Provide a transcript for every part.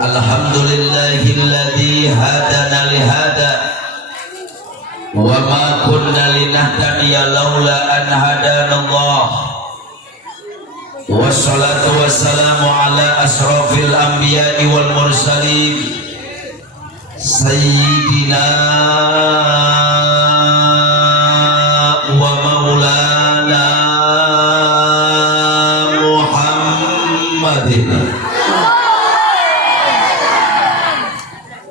Alhamdulillahilladzi hadana lihada wa ma kunna linahtadiya laula an hadanallah. Wassalatu wassalamu ala asrafil anbiya'i wal mursalin sayyidina wa maulana Muhammadin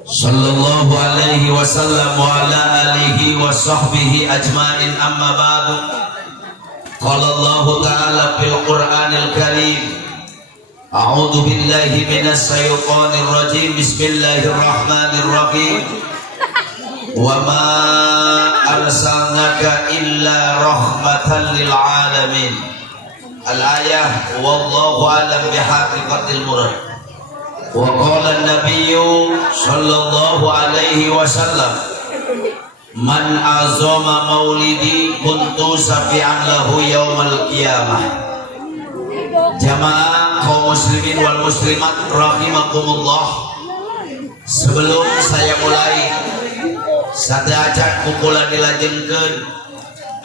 sallallahu alaihi wasallam wa ala alihi wa sahbihi ajmain, amma ba'du. Qala Allah ta'ala fil Qur'anil Karim, a'udzu billahi minas syaitonir rajim, bismillahirrahmanirrahim. Wa ma arsalnaka illa rahmatan lil alamin. Al-ayah, wallahu alam bihaqiqatil murad. Wa qala an-nabiyyu sallallahu alaihi wasallam, man azama maulidi kuntu safi'an lahu yaumal qiyamah. Jamaah kaum muslimin wal muslimat rahimakumullah, sebelum saya mulai sadajan pukulan dilajengkeun,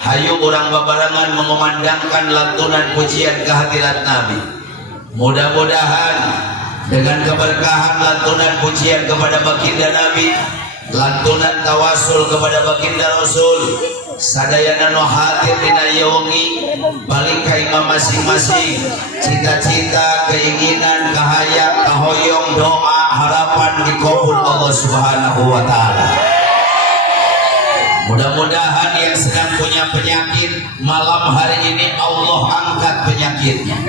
hayu urang babarengan mengumandangkan lantunan pujian kehadirat Nabi. Mudah-mudahan dengan keberkahan lantunan pujian kepada baginda Nabi, lantunan tawasul kepada baginda Rasul, sadayana nu hadir dina yaungi balik ka imam masing-masing, cita-cita, keinginan, kahayang, kahoyong, doa, harapan dikabul Allah Subhanahu wa taala. Mudah-mudahan yang sedang punya penyakit malam hari ini Allah angkat penyakitnya.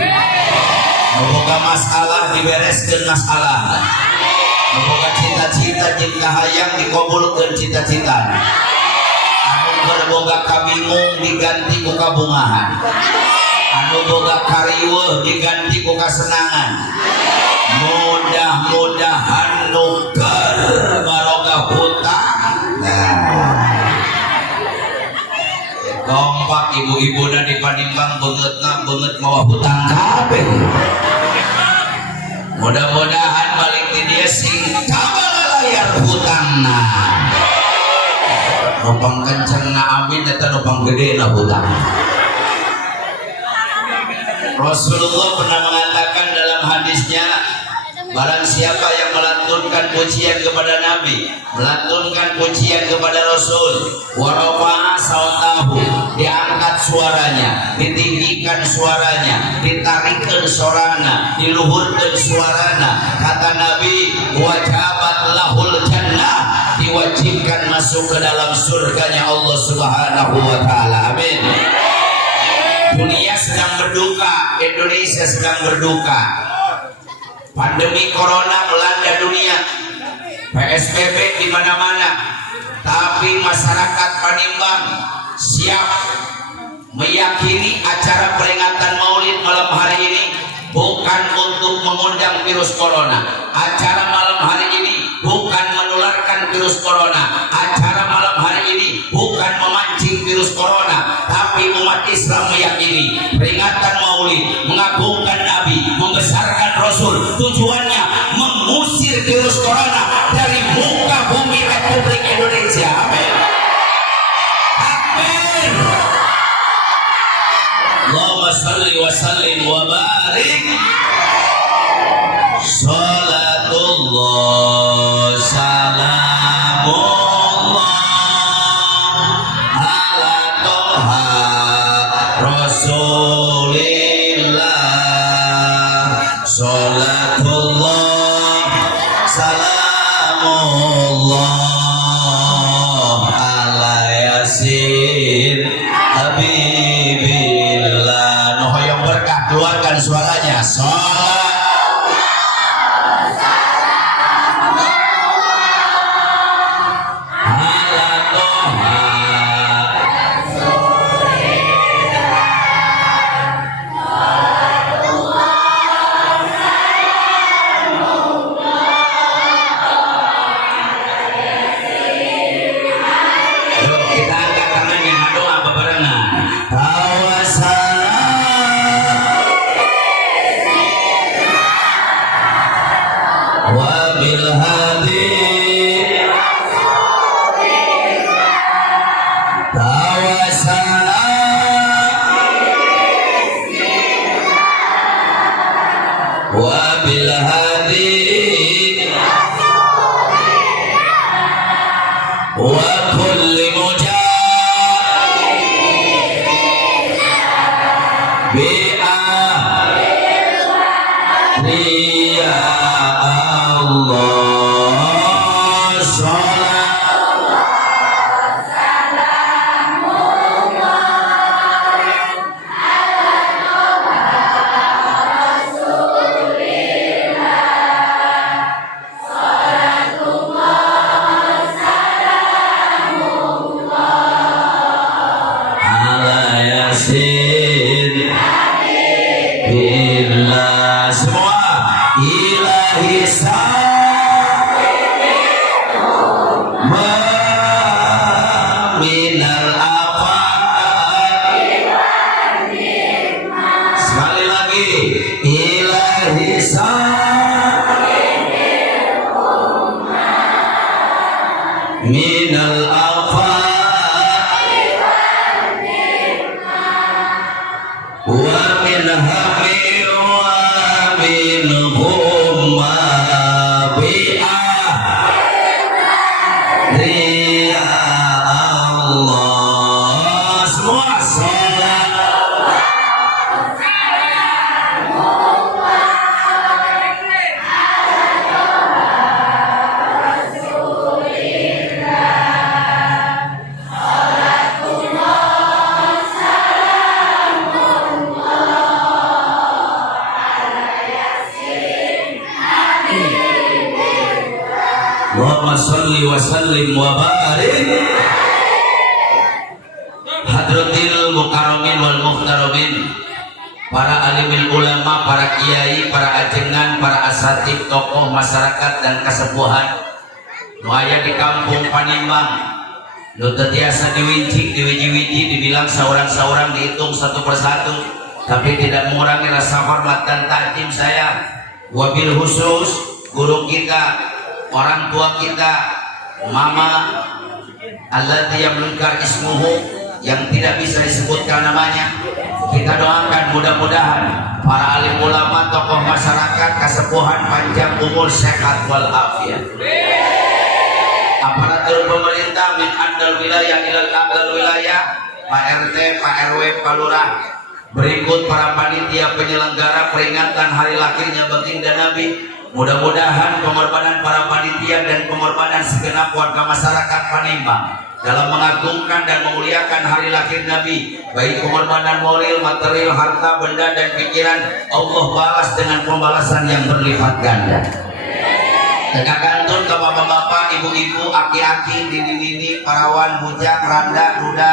Semoga masalah dibereskeun masalah. Semoga cita-cita jeung kahayang dikabulkeun cita-citana. Anu berboga kabingung diganti ku kabungahan. Anu boga kariweuh diganti ku kasenangan. Mudah-mudahan nuker baroga hutang. Kompak ibu-ibuna di Panimbang beungeut mawa hutang kabeh. Mudah-mudahan balik di dia sing kabalayar hutangna. Nopang kencengna amin eta nopang gedena hutang. Rasulullah pernah mengatakan dalam hadisnya, barang siapa yang melantunkan pujian kepada Nabi, melantunkan pujian kepada Rasul, wa rafa'a sautahu, diangkat suaranya, ditinggikan suaranya, ditarikkan suarana, diluhurkan suarana, kata Nabi, wajabat lahul jannah, diwajibkan masuk ke dalam surganya Allah Subhanahu wa taala. Amin. Dunia sedang berduka, Indonesia sedang berduka. Pandemi corona melanda dunia, PSBB di mana-mana, tapi masyarakat Panimbang siap meyakini acara peringatan Maulid malam hari ini bukan untuk mengundang virus corona. Acara malam hari ini bukan menularkan virus corona. Acara malam hari ini bukan memancing virus corona, tapi umat Islam meyakini peringatan Maulid, mengagungkan Nabi, membesarkan Rasul, tujuannya mengusir virus corona dari muka bumi Republik Indonesia. Amin. Amin. Allahumma shalli wa sallim wa barik. Salatullah salamullah ala toha Rasulillah. Salatullah salamullah ala yasin habibillah. Noh yang berkah, keluarkan suaranya. Kita angkat tangannya, doa Bapak yasin billah semua ilahi minal afat sekali lagi ilahi minal afat wa min hammi wa min humma bi'ah ya Allah semua salat Allahumma salli wa sallim wa barik hadratil mukarramin wal muhtaramin, para alimil ulama, para kiai, para ajengan, para asatid, tokoh masyarakat dan kesepuhan nu aya di kampung Panimbang nu tetiasa diwiji-wiji dibilang saurang-saurang dihitung satu persatu, tapi tidak mengurangi rasa hormat dan takdim saya. Wabil khusus guru kita, orang tua kita, mama allati yamlukar ismuhu, yang tidak bisa disebutkan namanya. Kita doakan mudah-mudahan para alim ulama, tokoh masyarakat, kesepuhan panjang umur, sehat walafiat. Aparatur pemerintah min andal wilayah ilal abdal wilayah, Pak RT, Pak RW, Pak Lurah, berikut para panitia penyelenggara peringatan hari lahirnya baginda Nabi. Mudah-mudahan pengorbanan para panitia dan pengorbanan segenap warga masyarakat Panimbang dalam mengagungkan dan memuliakan hari lahir Nabi, baik pengorbanan moral, material, harta, benda, dan pikiran, Allah balas dengan pembalasan yang berlipat ganda. Tegak kantun ke bapak-bapak, ibu-ibu, aki-aki, dini-dini, parawan, bujang, randa, duda,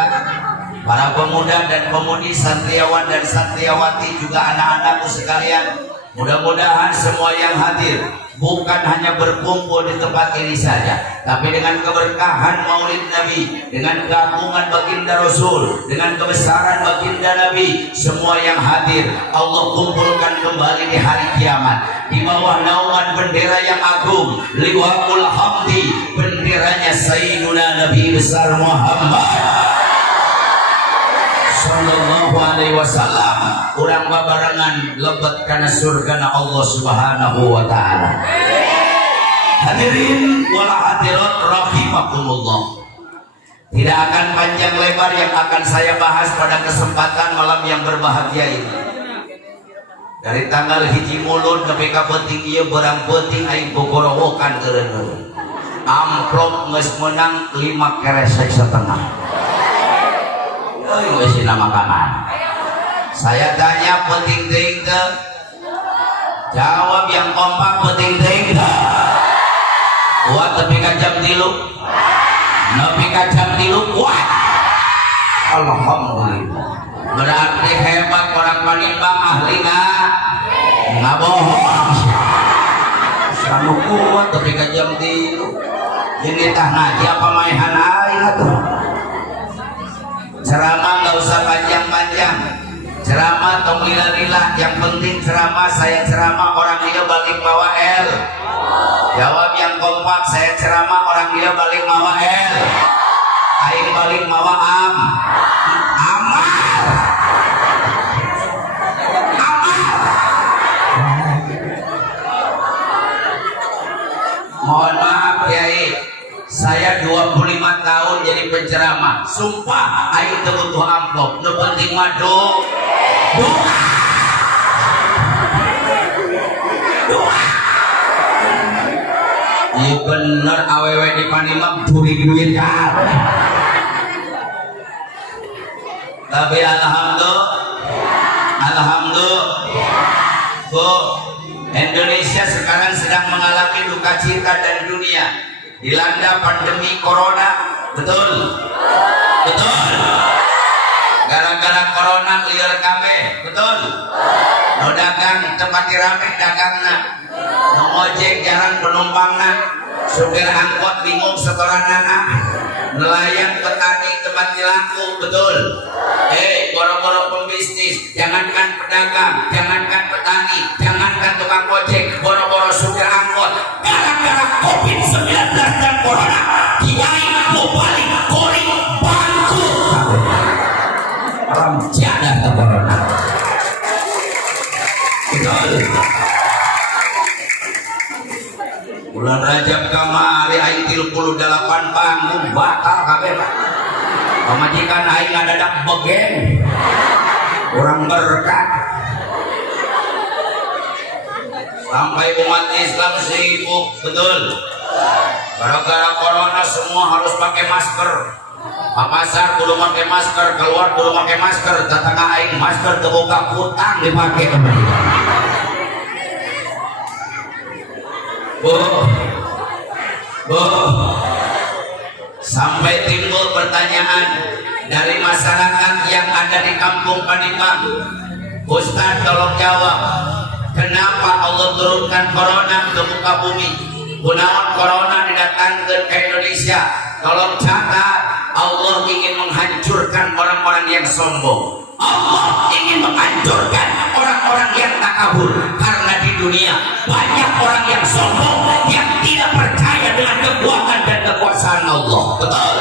para pemuda dan pemudi, santriawan dan santriawati, juga anak-anakku sekalian. Mudah-mudahan semua yang hadir bukan hanya berkumpul di tempat ini saja, tapi dengan keberkahan maulid Nabi, dengan keagungan baginda Rasul, dengan kebesaran baginda Nabi, semua yang hadir Allah kumpulkan kembali di hari kiamat di bawah naungan bendera yang agung, liwaul hamdi, benderanya Sayyiduna Nabi besar Muhammad sallallahu alaihi wasallam, urang babarangan lebet kana surgana Allah Subhanahu wa taala. Hadirin wal hadirat rahimakumullah. Tidak akan panjang lebar yang akan saya bahas pada kesempatan malam yang berbahagia ini. Dari tanggal hiji mulun nepi ka penting ieu barang penting aing bogorowokan eureun. Amplop geus meunang 5 keresek setengah. Wes nama kanan. Saya tanya penting teuing teu? Jawab yang kompak penting teuing teu? Kuat tepi ka jam 3. Nepi ka jam 3 kuat. Alhamdulillah. Berarti hebat orang Panimbang ahlina ngabohong. Sanu kuat tepi ka jam 3. Ini tah ngaji apa maehan aing atuh? Ceramah nggak usah panjang-panjang, ceramah tong lila-lila, yang penting ceramah. Saya ceramah orang dia balik mawa L. Jawab yang kompak, saya ceramah orang dia balik mawa L. Aing balik mawa am. Amal. Mohon maaf Kiai, saya 25 tahun jadi penceramah. Sumpah aing teu butuh amplop. Nu penting mah doa. Iya bener awewe di Panimbang curi duit kabeh. Tapi alhamdulillah. Bu, Indonesia sekarang sedang mengalami duka cita dan dunia dilanda pandemi corona, betul? gara-gara corona liar kabeh, betul? No dagang tempat rame dagangna, no ojek jarang penumpangna, supir angkot bingung setoranana, nelayan petani tempat laku, betul? Boro-boro pembisnis, jangankan pedagang, jangankan petani, jangankan tukang ojek, boro-boro supir angkot, gara-gara COVID-19 dan corona, kiai mau balik kori bangkrut. Orang tiada ke corona. Betul. Bulan Rajab kamari aing 38 panggung batal kabeh Pak. Pamajikan aing ngadadak begen. Kurang berkah. Sampai umat Islam sibuk, betul. Gara-gara corona semua harus pakai masker. Pasar kudu pakai masker, keluar kudu pakai masker. Tetangga aing masker terbuka utang dipakai kembali. Sampai timbul pertanyaan dari masyarakat yang ada di kampung Panimbang. Ustaz tolong jawab, kenapa Allah turunkan corona ke muka bumi? Gunawan corona didatangkan ke Indonesia? Tolong catat, Allah ingin menghancurkan orang-orang yang sombong. Allah ingin menghancurkan orang-orang yang takabur. Karena di dunia banyak orang yang sombong, yang tidak percaya dengan kekuatan dan kekuasaan Allah. Betul?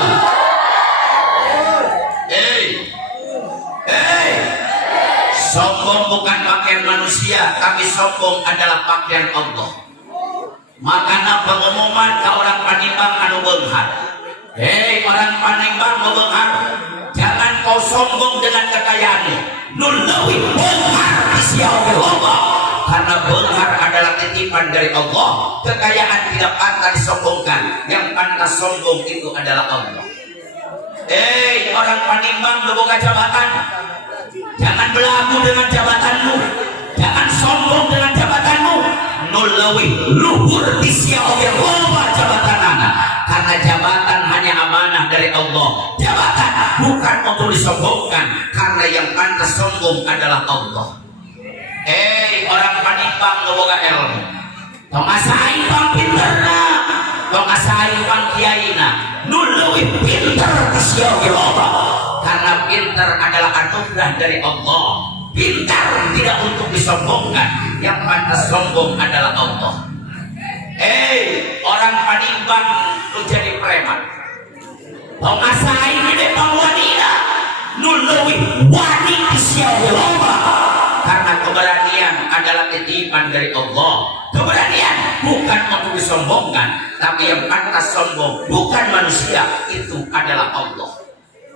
Sombong bukan pakaian manusia, tapi sombong adalah pakaian Allah. Makanya pengumuman ke orang Panimbang anu beunghar. Orang Panimbang mau beunghar, jangan kau sombong dengan kekayaanmu. Nulawi beunghar disiau Allah. Karena beunghar adalah titipan dari Allah. Kekayaan tidak pantas disombongkan. Yang pantas sombong itu adalah Allah. Orang Panimbang boga jabatan, jangan belagu dengan jabatanmu, jangan sombong dengan jabatanmu. Nulawi luhur disiau Allah jabatanana. Karena jabatan hanya amanah dari Allah. Jabatan bukan untuk disombongkan, karena yang pantas sombong adalah Allah. Orang Panimbang boga ilmu, tong asain pang pinterna, tong asain pang kiaina. Nulawi pinter disiau Allah. Karena pinter adalah anugerah dari Allah. Pintar tidak untuk disombongkan, yang pantas sombong adalah Allah. Orang Panimbang lu jadi preman, pengasain ini pang wanita, nulawi wani disiau Allah. Karena keberanian adalah titipan dari Allah. Keberanian bukan untuk disombongkan, tapi yang pantas sombong bukan manusia, itu adalah Allah.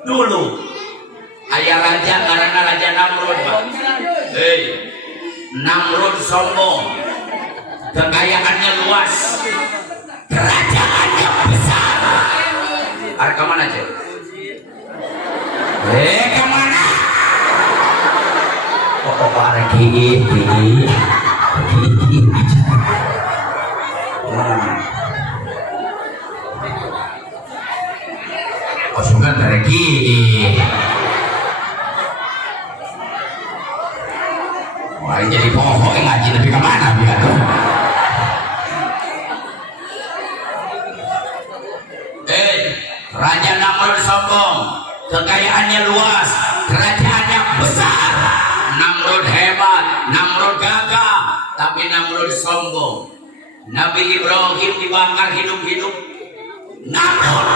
Dulu ayah raja karena Raja Namrud, Pak. Namrud sombong, kekayaannya luas, kerajaannya besar. Ada kemana aja? Kemana? Kok para gigi? Kosongan dari gigi. Wah, jadi pohon ngaji lebih kemana biar tuh? Raja Namrud sombong, kekayaannya luas, kerajaannya besar. Namrud hebat, Namrud gagah, tapi Namrud sombong. Nabi Ibrahim dibakar hidup-hidup, Namrud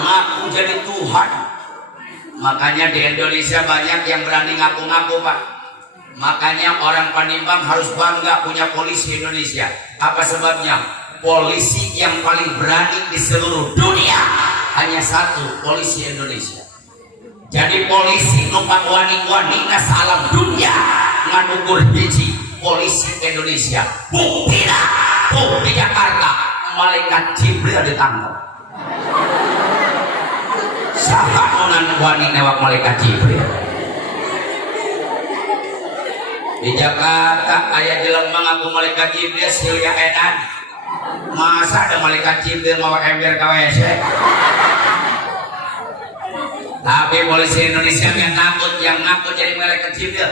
ngaku jadi Tuhan. Makanya di Indonesia banyak yang berani ngaku-ngaku, Pak. Makanya orang Panimbang harus bangga punya polisi Indonesia. Apa sebabnya? Polisi yang paling berani di seluruh dunia hanya satu, polisi Indonesia. Jadi polisi numpak wani-wani ke salam dunia nganugur hiji polisi Indonesia. Buktinya tuh di Jakarta malaikat Jibril ditangkap. Saha nunan wani newak malaikat Jibril. Di Jakarta ayah jelema ngaku malaikat Jibril Silya Edan. Masa ada malaikat Jibril mau ember ke WC? Tapi polisi Indonesia yang takut, yang ngaku jadi malaikat Jibril,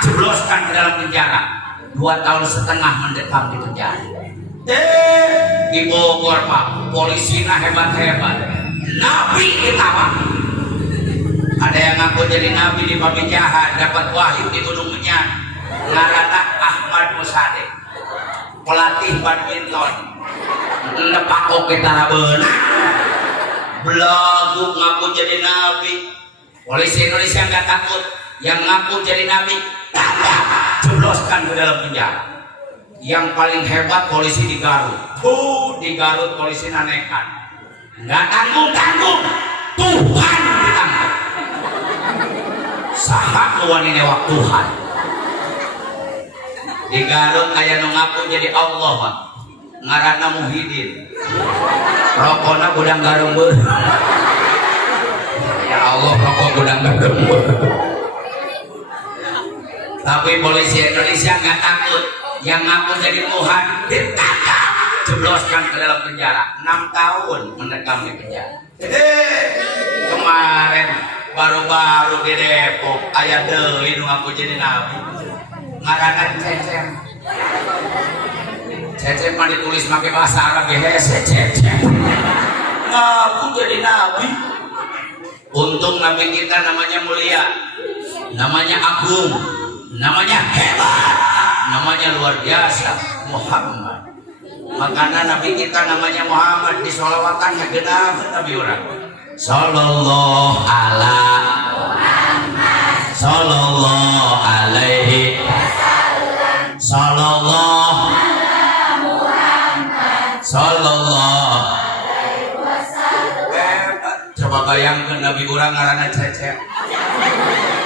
jebloskan ke dalam penjara. 2,5 tahun mendekam di penjara. Di Bogor Pak, polisinya hebat-hebat. Nabi kita Pak. Ada yang ngaku jadi nabi di Pamijahan, dapat wahyu di Gunung Menyan. Ngarana Ahmad Musade, pelatih badminton. Lepako kita benar. Belagu ngaku jadi nabi. Polisi Indonesia nggak takut, yang ngaku jadi nabi jebloskan ke dalam penjara. Yang paling hebat polisi di Garut. Di Garut polisi nekat, nggak tanggung-tanggung, Tuhan ditanggung. Sahak wanita waktu Tuhan. Di Garut aya nu ngaku jadi Allah Pak. Ngaranna Muhyiddin. Rokona gudang garembeur. Ya Allah, rokok gudang garembeur. Tapi polisi Indonesia nggak takut, yang ngaku jadi Tuhan ditangkap, jebloskan ke dalam penjara. 6 tahun mendekam di penjara. Kemarin baru-baru di Depok aya deui nu ngaku jadi nabi. Ngaranna Cecep. Cecep mah ditulis pakai bahasa Arab ya, Cecep. Ngaku jadi nabi. Untung nabi kita namanya mulia, namanya agung, namanya hebat, namanya luar biasa, Muhammad. Makanya nabi kita namanya Muhammad, di sholawatan genap nabi orang. Sallallahu ala Muhammad, sallallahu alaihi wasallam, sallallahu ala Muhammad, sallallahu alaihi wasallam. Coba bayangkan nabi orang ngaranna Cecep.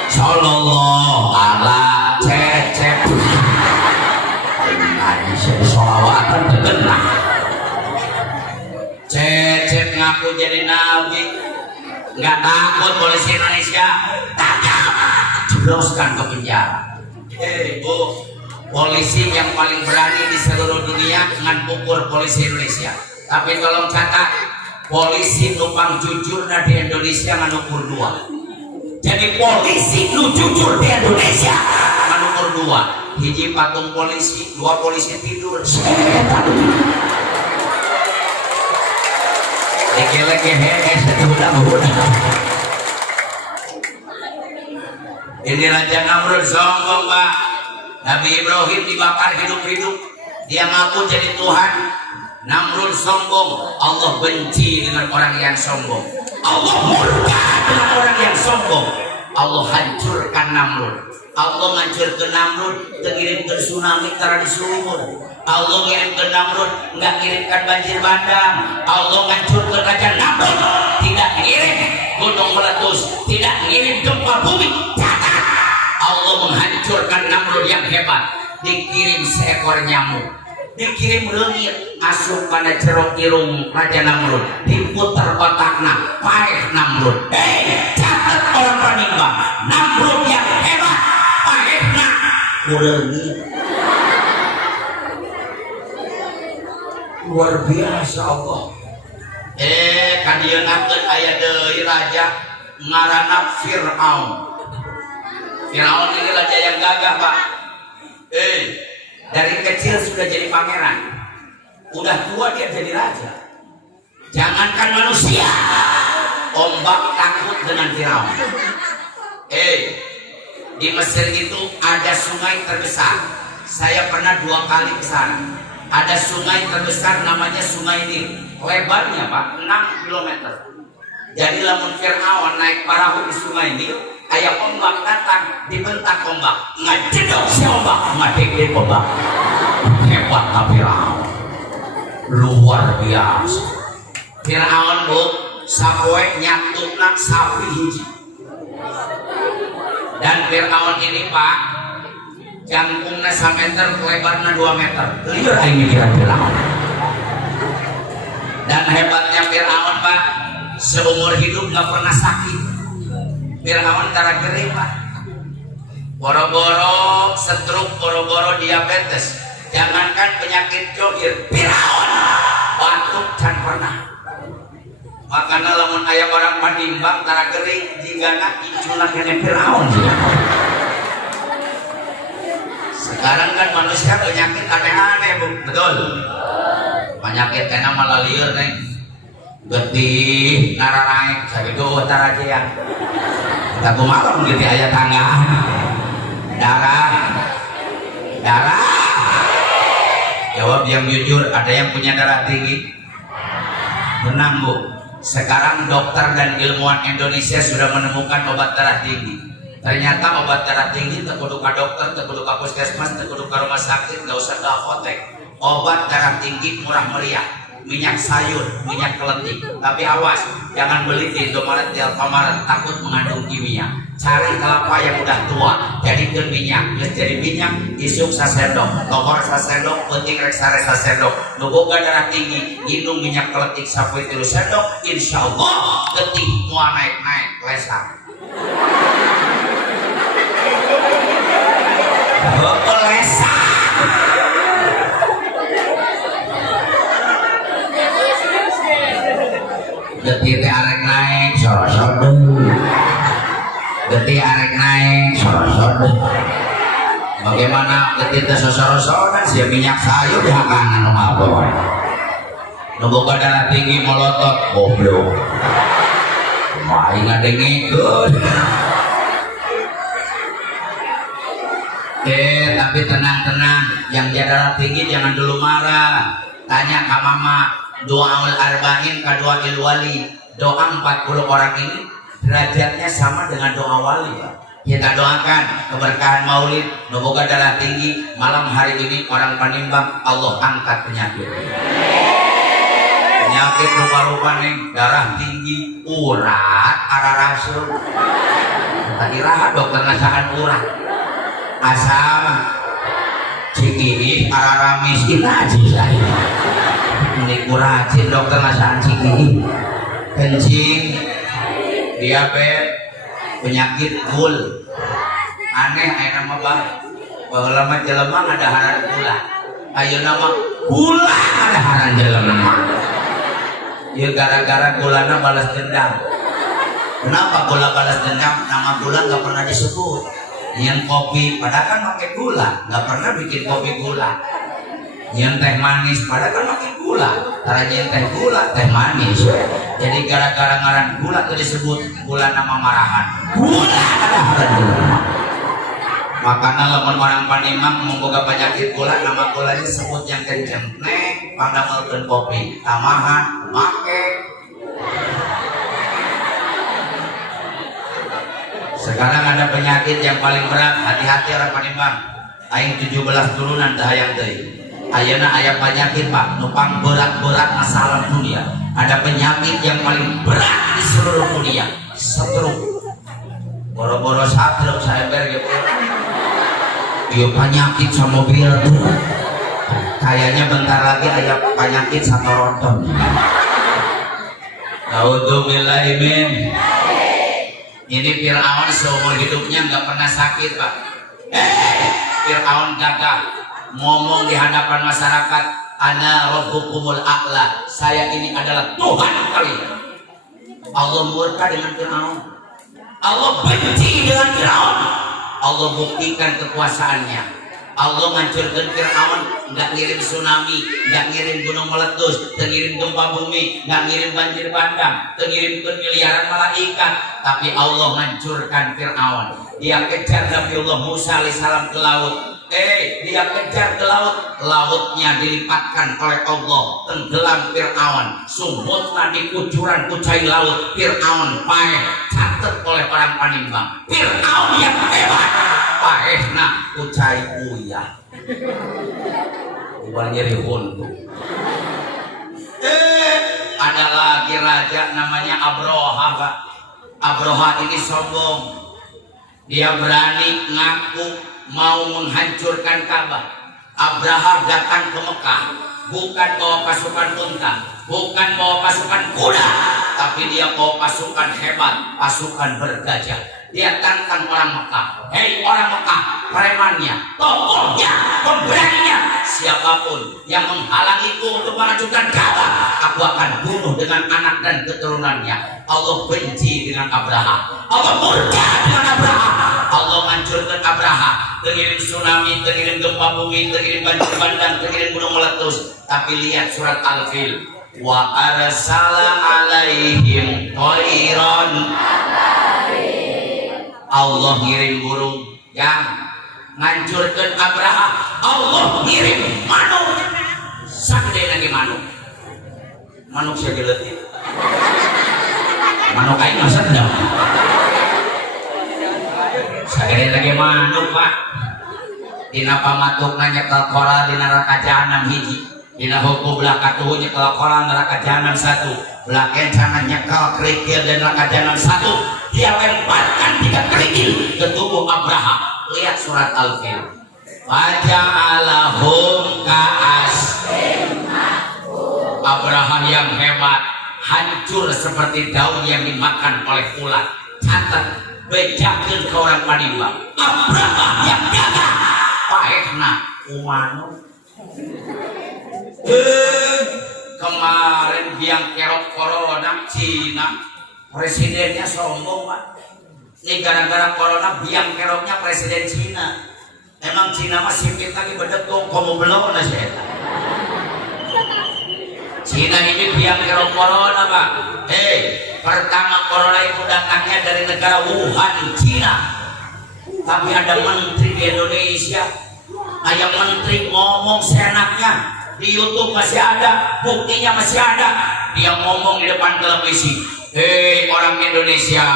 Sallallahu ala Cecep. Ini jadi sholawatan terkenal. Cecep ngaku jadi nabi, nggak takut polisi Indonesia, tangkap, jebloskan ke penjara. Bu, polisi yang paling berani di seluruh dunia dengan ukur polisi Indonesia. Tapi tolong catat, polisi numpang jujur di Indonesia ngan ukur 2. Jadi polisi nu jujur di Indonesia ngan ukur 2. Hiji patung polisi, 2 polisi tidur. Ini Raja Namrud sombong Pak. Nabi Ibrahim dibakar hidup-hidup, dia ngaku jadi Tuhan. Namrud sombong, Allah benci dengan orang yang sombong. Allah murka dengan orang yang sombong. Allah hancurkan Namrud. Allah ngancurkan Namrud, terkirim ke tsunami karena di sumur. Allah ngirim ke Namrud, nggak kirimkan banjir bandang. Allah ngancurkan Raja Namrud, tidak ngirim gunung meletus, tidak ngirim gempa bumi. Allah menghancurkan Namrud yang hebat, dikirim seekor nyamuk, dikirim leungit asup pada ceruk irung Raja Namrud, diputar otakna paeh Namrud. Catat orang penimbang, Namrud yang hebat paehna leungit. Luar biasa Allah. Kan dia ngakeun aya deui raja ngaranna Fir'aun. Fir'aun ini raja yang gagah Pak. Dari kecil sudah jadi pangeran, udah tua dia jadi raja. Jangankan manusia, ombak takut dengan Fir'aun. Di Mesir itu ada sungai terbesar. Saya pernah 2 kali ke sana. Ada sungai terbesar namanya Sungai Nil. Lebarnya Pak 6 km. Jadi lamun Fir'aun naik perahu di Sungai Nil, aya ombak datang, dibentak ombak, ngajedok si ombak, ngadek ombak. Hebat tapi Fir'aun, luar biasa. Fir'aun Bu, sapoe nyatuna sapi hiji. Dan Fir'aun ini Pak, jangkungnya 1 meter, lebarnya 2 meter. Liur ini kira Fir'aun. Dan hebatnya Fir'aun Pak, seumur hidup gak pernah sakit. Fir'aun cara gering Pak, boro-boro stroke, boro-boro diabetes, jangankan penyakit johir, Fir'aun batuk dan pernah. Makanya lamun aya orang panimbang tara gering jigana icuna kene Firaun. Sekarang kan manusia penyakit aneh-aneh, Bu. Betul? Penyakit kena malah lieur neng. Getih nararaek sakitu tara jian. Kita kumaha getih aya tangga. Darah. Jawab yang jujur, ada yang punya darah tinggi? Menang, Bu. Sekarang dokter dan ilmuwan Indonesia sudah menemukan obat darah tinggi. Ternyata obat darah tinggi teu kudu ka dokter, teu kudu ka puskesmas, teu kudu ka rumah sakit, enggak usah ke apotek. Obat darah tinggi murah meriah, minyak sayur, minyak keleti. Tapi awas, jangan beli di Indomaret, di Alfamaret, takut mengandung kimia. Cari kelapa yang udah tua, jadikan minyak. Jadi minyak, isuk sasendok, tohor sasendok, penting reksare sasendok. Nuboga darah tinggi, minum minyak keletik sapoe 3 sendok, insya Allah getih mua naik-naik lesang. Lesang. Getih teh arek naik, sorosode. Getih arek naik, sorosode. Bagaimana getih teh sosorosodan sia minyak sayur dihakangan nu mabok. Nu boga darah tinggi molotot goblok. Mah aing ngadengikeun. Tapi tenang-tenang, yang darah tinggi jangan dulu marah. Tanya ke mama, doaul arba'in ka doail wali. Doa 40 orang ini derajatnya sama dengan doa wali. Kita doakan keberkahan maulid, boga darah tinggi. Malam hari ini orang panimbang, Allah angkat penyakit. Penyakit rupa-rupa nih, darah tinggi, urat, ararasul. Tadi rahat dokter nasahan urat, asam, cikihih, araramis, inaji saya. Ini kuracin dokter nasahan cikihih, kencing, diabetes, penyakit gul. Aneh aya nama bah. Baheula mah jelema ngadaharan gula. Ayeuna nama gula ngadaharan jelema. Ieu gara-gara gulana balas dendam. Kenapa gula balas dendam? Nama gula nggak pernah disebut. Nyen kopi, padahal kan pakai gula, nggak pernah bikin kopi gula. Nyen teh manis, padahal kan pakai gula. Tara nyen teh gula, teh manis. Jadi gara-gara ngaran gula itu disebut gula nama marahan. Gula ngadaharan jelema. Makanya lamun orang Panimbang memboga penyakit gula, nama gulanya sebut yang kenceng. Nek, pandamelkeun kopi, tamahan, make. Sekarang ada penyakit yang paling berat, hati-hati orang Panimbang. Aing 17 turunan teh hayang teh. Ayeuna aya penyakit Pak, nupang berat-berat masalah dunia. Ada penyakit yang paling berat di seluruh dunia, stroke. Boro-boro stroke saya berge. Iya penyakit sama mobil tuh. Kayaknya bentar lagi ada penyakit satu ronton. Naudzubillahi min. Ini Fir'aun seumur hidupnya nggak pernah sakit Pak. Fir'aun gagah ngomong di hadapan masyarakat, ana rabbukumul a'la, saya ini adalah Tuhan kalian. Allah murka dengan Fir'aun. Allah benci dengan Fir'aun. Allah buktikan kekuasaannya. Allah ngancurkan Fir'aun, nggak ngirim tsunami, nggak ngirim gunung meletus, ngirim gempa bumi, nggak ngirim banjir bandang, ngirim miliaran malaikat, tapi Allah ngancurkan Fir'aun. Dia kejar Nabiullah Musa alaihissalam ke laut. Dia kejar ke laut, lautnya dilipatkan oleh Allah, tenggelam Fir'aun, sumutna di kucuran kucai laut, Fir'aun paeh, catat oleh orang Panimbang, Fir'aun yang hebat, paehna kucai uyah, bukan nyeri huntu. Ada lagi raja namanya Abroha Pak. Abroha ini sombong, dia berani ngaku mau menghancurkan Ka'bah. Abraha datang ke Mekah bukan bawa pasukan unta, bukan bawa pasukan kuda, tapi dia bawa pasukan hebat, pasukan bergajah. Dia tantang orang Mekah, hei orang Mekah, premannya, tokohnya, pemberaninya, siapapun yang menghalangiku untuk mengajukan Ka'bah, aku akan bunuh dengan anak dan keturunannya. Allah benci dengan Abraha, Allah murka dengan Abraha, Allah menghancurkan Abraha. Terkirim tsunami, terkirim gempa bumi, terkirim banjir bandang, terkirim gunung meletus. Tapi lihat surat Al-Fil, wa arsala alaihim thairan, Allah ngirim burung yang ngancurkan Abraha. Allah ngirim manuk, sakde lagi manuk saya geletik, manuk aing masa sedang sakde lagi manuk pak. Dina pamatuk nyekel kola di neraka jahanam hiji, dina hukum belah katuh nyekel kola neraka jahanam satu, belah kencana nyekel kerikil dan neraka jahanam satu. Dia lemparkan 3 kerikil ke tubuh Abraha. Lihat surat Al-Fil, faja'alahum ka'asfin ma'kul. Abraha yang hebat hancur seperti daun yang dimakan oleh ulat. Catat, bejakeun ke orang Padimba, Abraha yang gagah paehna umanu. Kemarin biang kerok corona Cina, presidennya sombong pak. Ini gara-gara corona biang keroknya presiden Cina. Emang Cina mah sipit lagi bedegong kamu belum lah saya. Cina ini biang kerok corona pak. Pertama corona itu datangnya dari negara Wuhan, Cina. Tapi ada menteri di Indonesia, ada menteri ngomong seenaknya di YouTube masih ada, buktinya masih ada. Dia ngomong di depan televisi, hei orang Indonesia,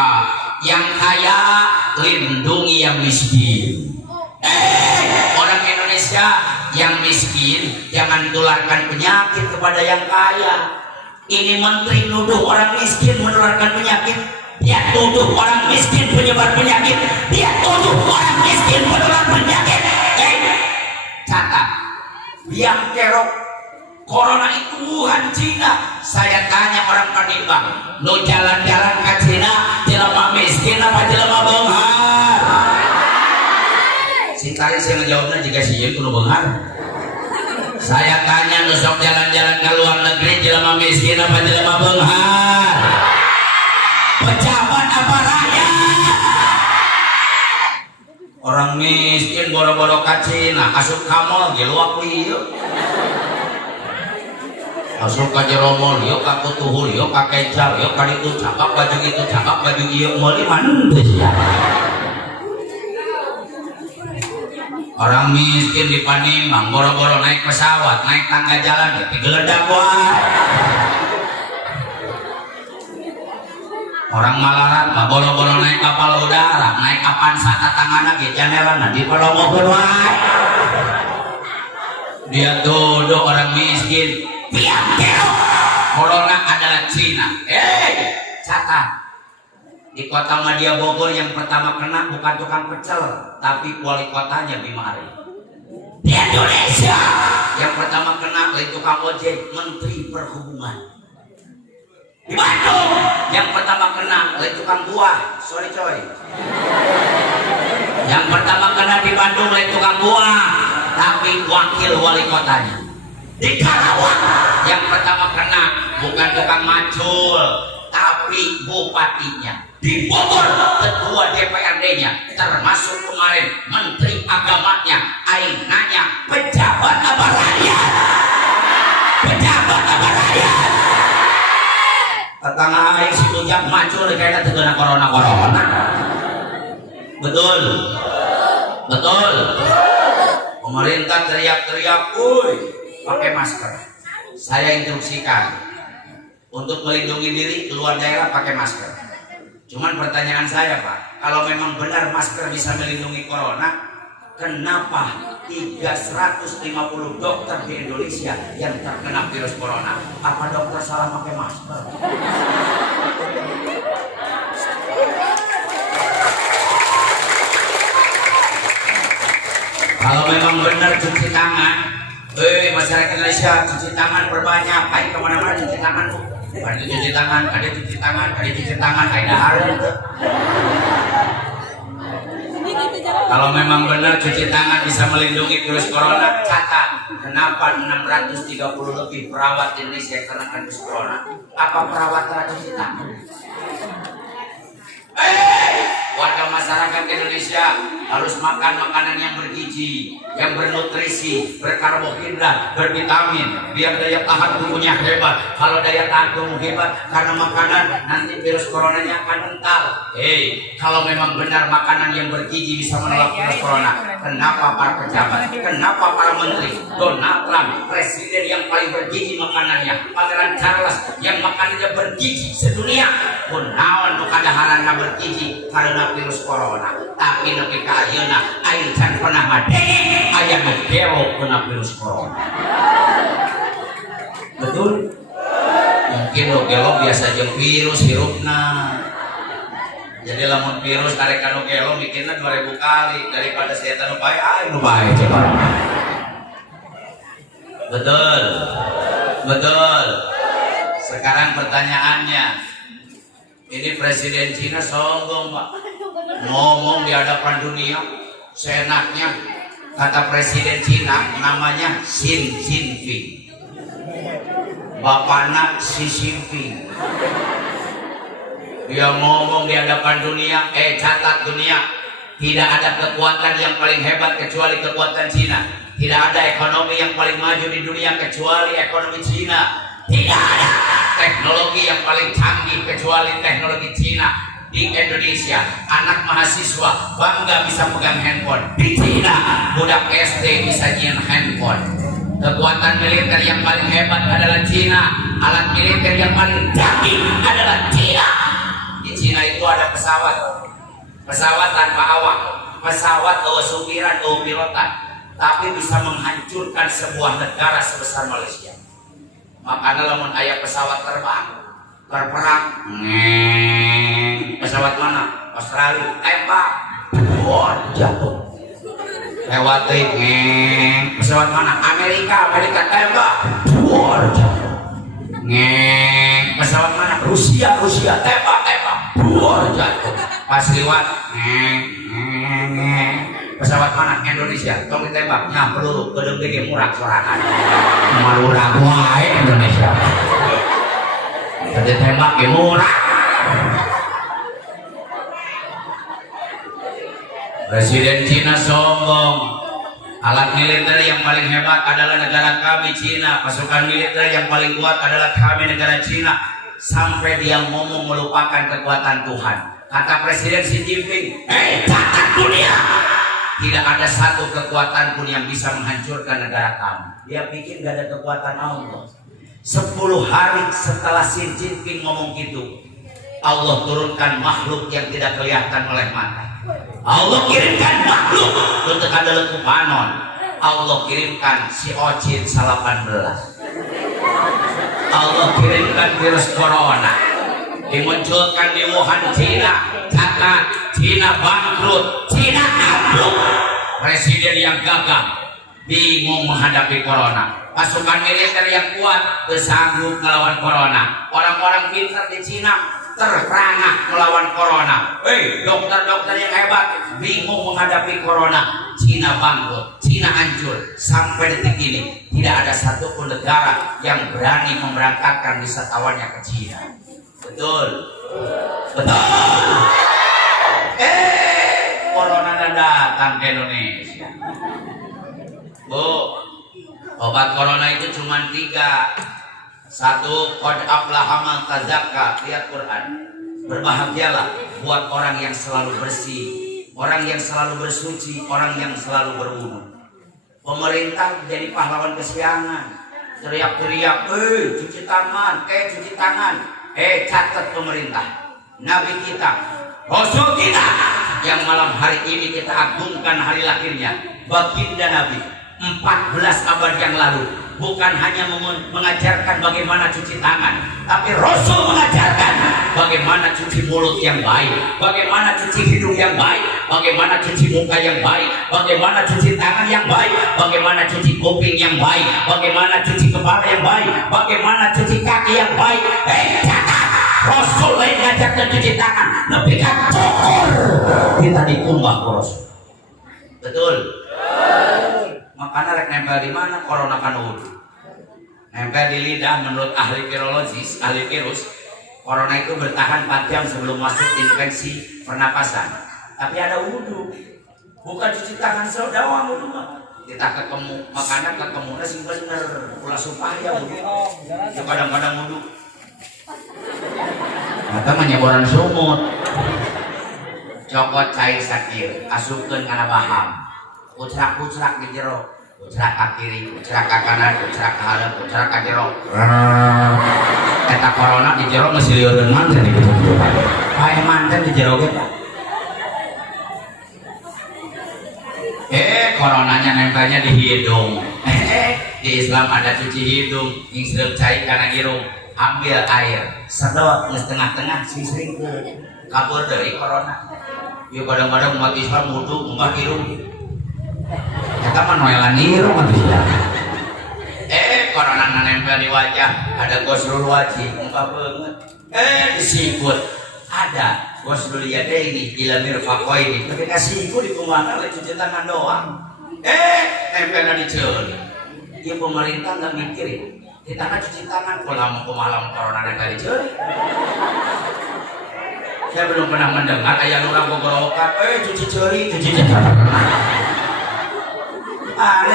yang kaya lindungi yang miskin. Orang Indonesia yang miskin jangan tularkan penyakit kepada yang kaya. Ini menteri nuduh orang miskin menularkan penyakit. Dia tuduh orang miskin penyebar penyakit. Dia tuduh orang miskin menular penyakit. Catat, biang kerok corona itu Wuhan, Cina. Saya tanya orang Padimba, lo jalan-jalan ke Cina jelema miskin apa jelema beunghar? Singkari saya ngejawabnya jika sieun kudu beunghar. Saya tanya, lo sok jalan-jalan ke luar negeri jelema miskin apa jelema beunghar? Pejabat apa rakyat? Orang miskin boro-boro ka Cina, asup ka mall ge luak lieu. Asup ka jero mall, yuk ka kutuhul, yuk ka kejar, yuk ka ditu cakap baju itu, cakap baju ieu mall mana teh sia. Orang miskin di Panimbang boro-boro naik pesawat, naik tangga jalan, digeledak wae. Orang Malarat mah boro-boro naik kapal udara, naik Avanza tanganna ge janelana dipolongokeun wae. Dia duduk orang miskin, biang kerok. Corona adalah Cina. Catat. Di kota Madia Bogor yang pertama kena bukan tukang pecel, tapi wali kotanya Bima Arya. Di Indonesia yang pertama kena oleh tukang ojek, Menteri Perhubungan. Di Bandung yang pertama kena oleh tukang buah, sorry coy. Yang pertama kena di Bandung oleh tukang buah, tapi wakil wali kotanya. Di Karawang yang pertama kena bukan tukang macul, tapi bupatinya. Di Bogor ketua DPRD-nya, termasuk kemarin menteri agamanya. Aing nanya, pejabat apa rakyat? Pejabat apa rakyat? Tetangga aing si Ujang macul kayaknya terkena corona. Betul? Betul? Pemerintah teriak-teriak, "Uy, pakai masker." Saya instruksikan untuk melindungi diri keluar daerah pakai masker. Cuman pertanyaan saya Pak, kalau memang benar masker bisa melindungi corona, kenapa 350 dokter di Indonesia yang terkena virus corona? Apa dokter salah pakai masker? Kalau memang benar cuci tangan, masyarakat Indonesia cuci tangan perbanyak, ayo kemana-mana cuci tangan Bu. Ada cuci tangan, ada cuci tangan, ada cuci tangan, ada hari itu. Kalau memang benar cuci tangan bisa melindungi virus corona, catat kenapa 630 lebih perawat Indonesia yang kena virus corona. Apa perawat telah cuci tangan? Warga masyarakat Indonesia harus makan makanan yang bergizi, yang bernutrisi, berkarbohidrat, bervitamin, biar daya tahan tubuhnya hebat. Kalau daya tahan tubuh hebat karena makanan, nanti virus coronanya akan mental. Kalau memang benar makanan yang bergizi bisa menolak virus corona, kenapa para pejabat, kenapa para menteri, Donald Trump, presiden yang paling bergizi makanannya, Pangeran Charles yang makanannya bergizi sedunia, pun naon nu kadaharanna bergizi karena virus corona. Tapi nepi ka ayeuna aing can pernah madenge aya nu gelo kena virus corona. Betul? Mungkin nu gelo biasa jeung virus hirupna. Jadi lamun virus karek anu gelo mikirna 2000 kali daripada setan nu bae aing nu bae coba. Betul. Betul. Sekarang pertanyaannya, ini Presiden Cina sombong Pak, ngomong di hadapan dunia seenaknya. Kata Presiden Cina namanya Xi Jinping, bapaknya Xi Jinping. Dia ngomong di hadapan dunia, catat dunia, tidak ada kekuatan yang paling hebat kecuali kekuatan Cina. Tidak ada ekonomi yang paling maju di dunia kecuali ekonomi Cina. Tidak ada teknologi yang paling canggih kecuali teknologi Cina. Di Indonesia anak mahasiswa bangga bisa pegang handphone. Di Cina budak SD bisa nyian handphone. Kekuatan militer yang paling hebat adalah Cina. Alat militer yang paling canggih adalah Cina. Di Cina itu ada pesawat tanpa awak, pesawat atau supiran atau pilotan, tapi bisa menghancurkan sebuah negara sebesar Malaysia. Makanya lamun aya pesawat terbang berperang, pesawat mana? Australia tembak, jatuh. Lewat pesawat mana? Amerika tembak, jatuh. Pesawat mana? Rusia tembak, jatuh. Pas lewat pesawat mana? Indonesia, tong ditembak, nah peluru, gedung gede murah sorangan. Marurah wae Indonesia. Jadi tembak ge murah. Presiden Cina sombong. Alat militer yang paling hebat adalah negara kami Cina. Pasukan militer yang paling kuat adalah kami negara Cina. Sampai dia ngomong melupakan kekuatan Tuhan. Kata Presiden Xi Jinping, catat dunia, tidak ada satu kekuatan pun yang bisa menghancurkan negara kamu. Dia pikir gak ada kekuatan Allah. 10 hari setelah Xi Jinping ngomong gitu, Allah turunkan makhluk yang tidak kelihatan oleh mata. Allah kirimkan makhluk untuk ada lekupanon. Allah kirimkan si Ocin 18. Allah kirimkan virus corona, dimunculkan di Wuhan, Cina. Catat, Cina bangkrut, Cina ambruk. Presiden yang gagah bingung menghadapi corona. Pasukan militer yang kuat bersanggup melawan corona. Orang-orang pintar di Cina terperangah melawan corona. Dokter-dokter yang hebat bingung menghadapi corona. Cina bangkrut, Cina hancur. Sampai detik ini tidak ada satupun negara yang berani memberangkatkan wisatawannya ke Cina. Betul. Corona datang ke Indonesia. Bu, obat corona itu cuma 3. 1, qad aflaha man tazakka, lihat Quran. Berbahagialah buat orang yang selalu bersih, orang yang selalu bersuci, orang yang selalu berwudu. Pemerintah jadi pahlawan kesiangan. Teriak-teriak, cuci tangan, cuci tangan. Catat pemerintah, Nabi kita, Rasul kita yang malam hari ini kita agungkan hari lahirnya, baginda Nabi 14 abad yang lalu, bukan hanya mengajarkan bagaimana cuci tangan, tapi Rasul mengajarkan bagaimana cuci mulut yang baik, bagaimana cuci hidung yang baik, bagaimana cuci muka yang baik, bagaimana cuci tangan yang baik, bagaimana cuci kuping yang baik, bagaimana cuci kepala yang baik, bagaimana cuci kaki yang baik. Rasul lain ngajarkan cuci tangan, tapi kan cokor kita dikumbah Rasul. Betul. Makanya rek nempel di mana? Corona kan wudhu. Nempel di lidah menurut ahli virologis, ahli virus. Corona itu bertahan 4 jam sebelum masuk infeksi pernapasan. Tapi ada wudhu. Bukan cuci tangan doang wudhu mah. Kita ketemu, makanya ketemunya sih bener. Ulah supaya wudhu. Ya kadang-kadang wudhu. Maka menyaboran sumut. Cokot cair sakir, asupkeun kana baham. Ucrak-ucrak di jero. Ucrak ke kiri, ucrak ke kanan, ucrak ke hareup, ucrak ke jero. Eta corona di jero masih lieureun manten di kitu. Pae manten di jero ge. Coronanya nempelnya di hidung. Di Islam ada cuci hidung, ngisreup cai kana irung, ambil air, sedot geus tengah-tengah sisringkeun. Kabur dari corona. Ieu kadang-kadang umat Islam wudu mumpah irung. Eta mah noelan irung atuh. Corona nempel di wajah, ada ghuslul wajib, mumpah beungeut. Disikut. Ada ghuslul yadaini ila mirfaqaini. Tapi kasihku di kumana le cuci tangan doang. Nempelna di ceul. Ieu pemerintah enggak mikirin. Kita kan cuci tangan kumaha corona nempel di ceul. Saya belum pernah mendengar aya urang gogorokan, cuci ceuli, cuci tangan.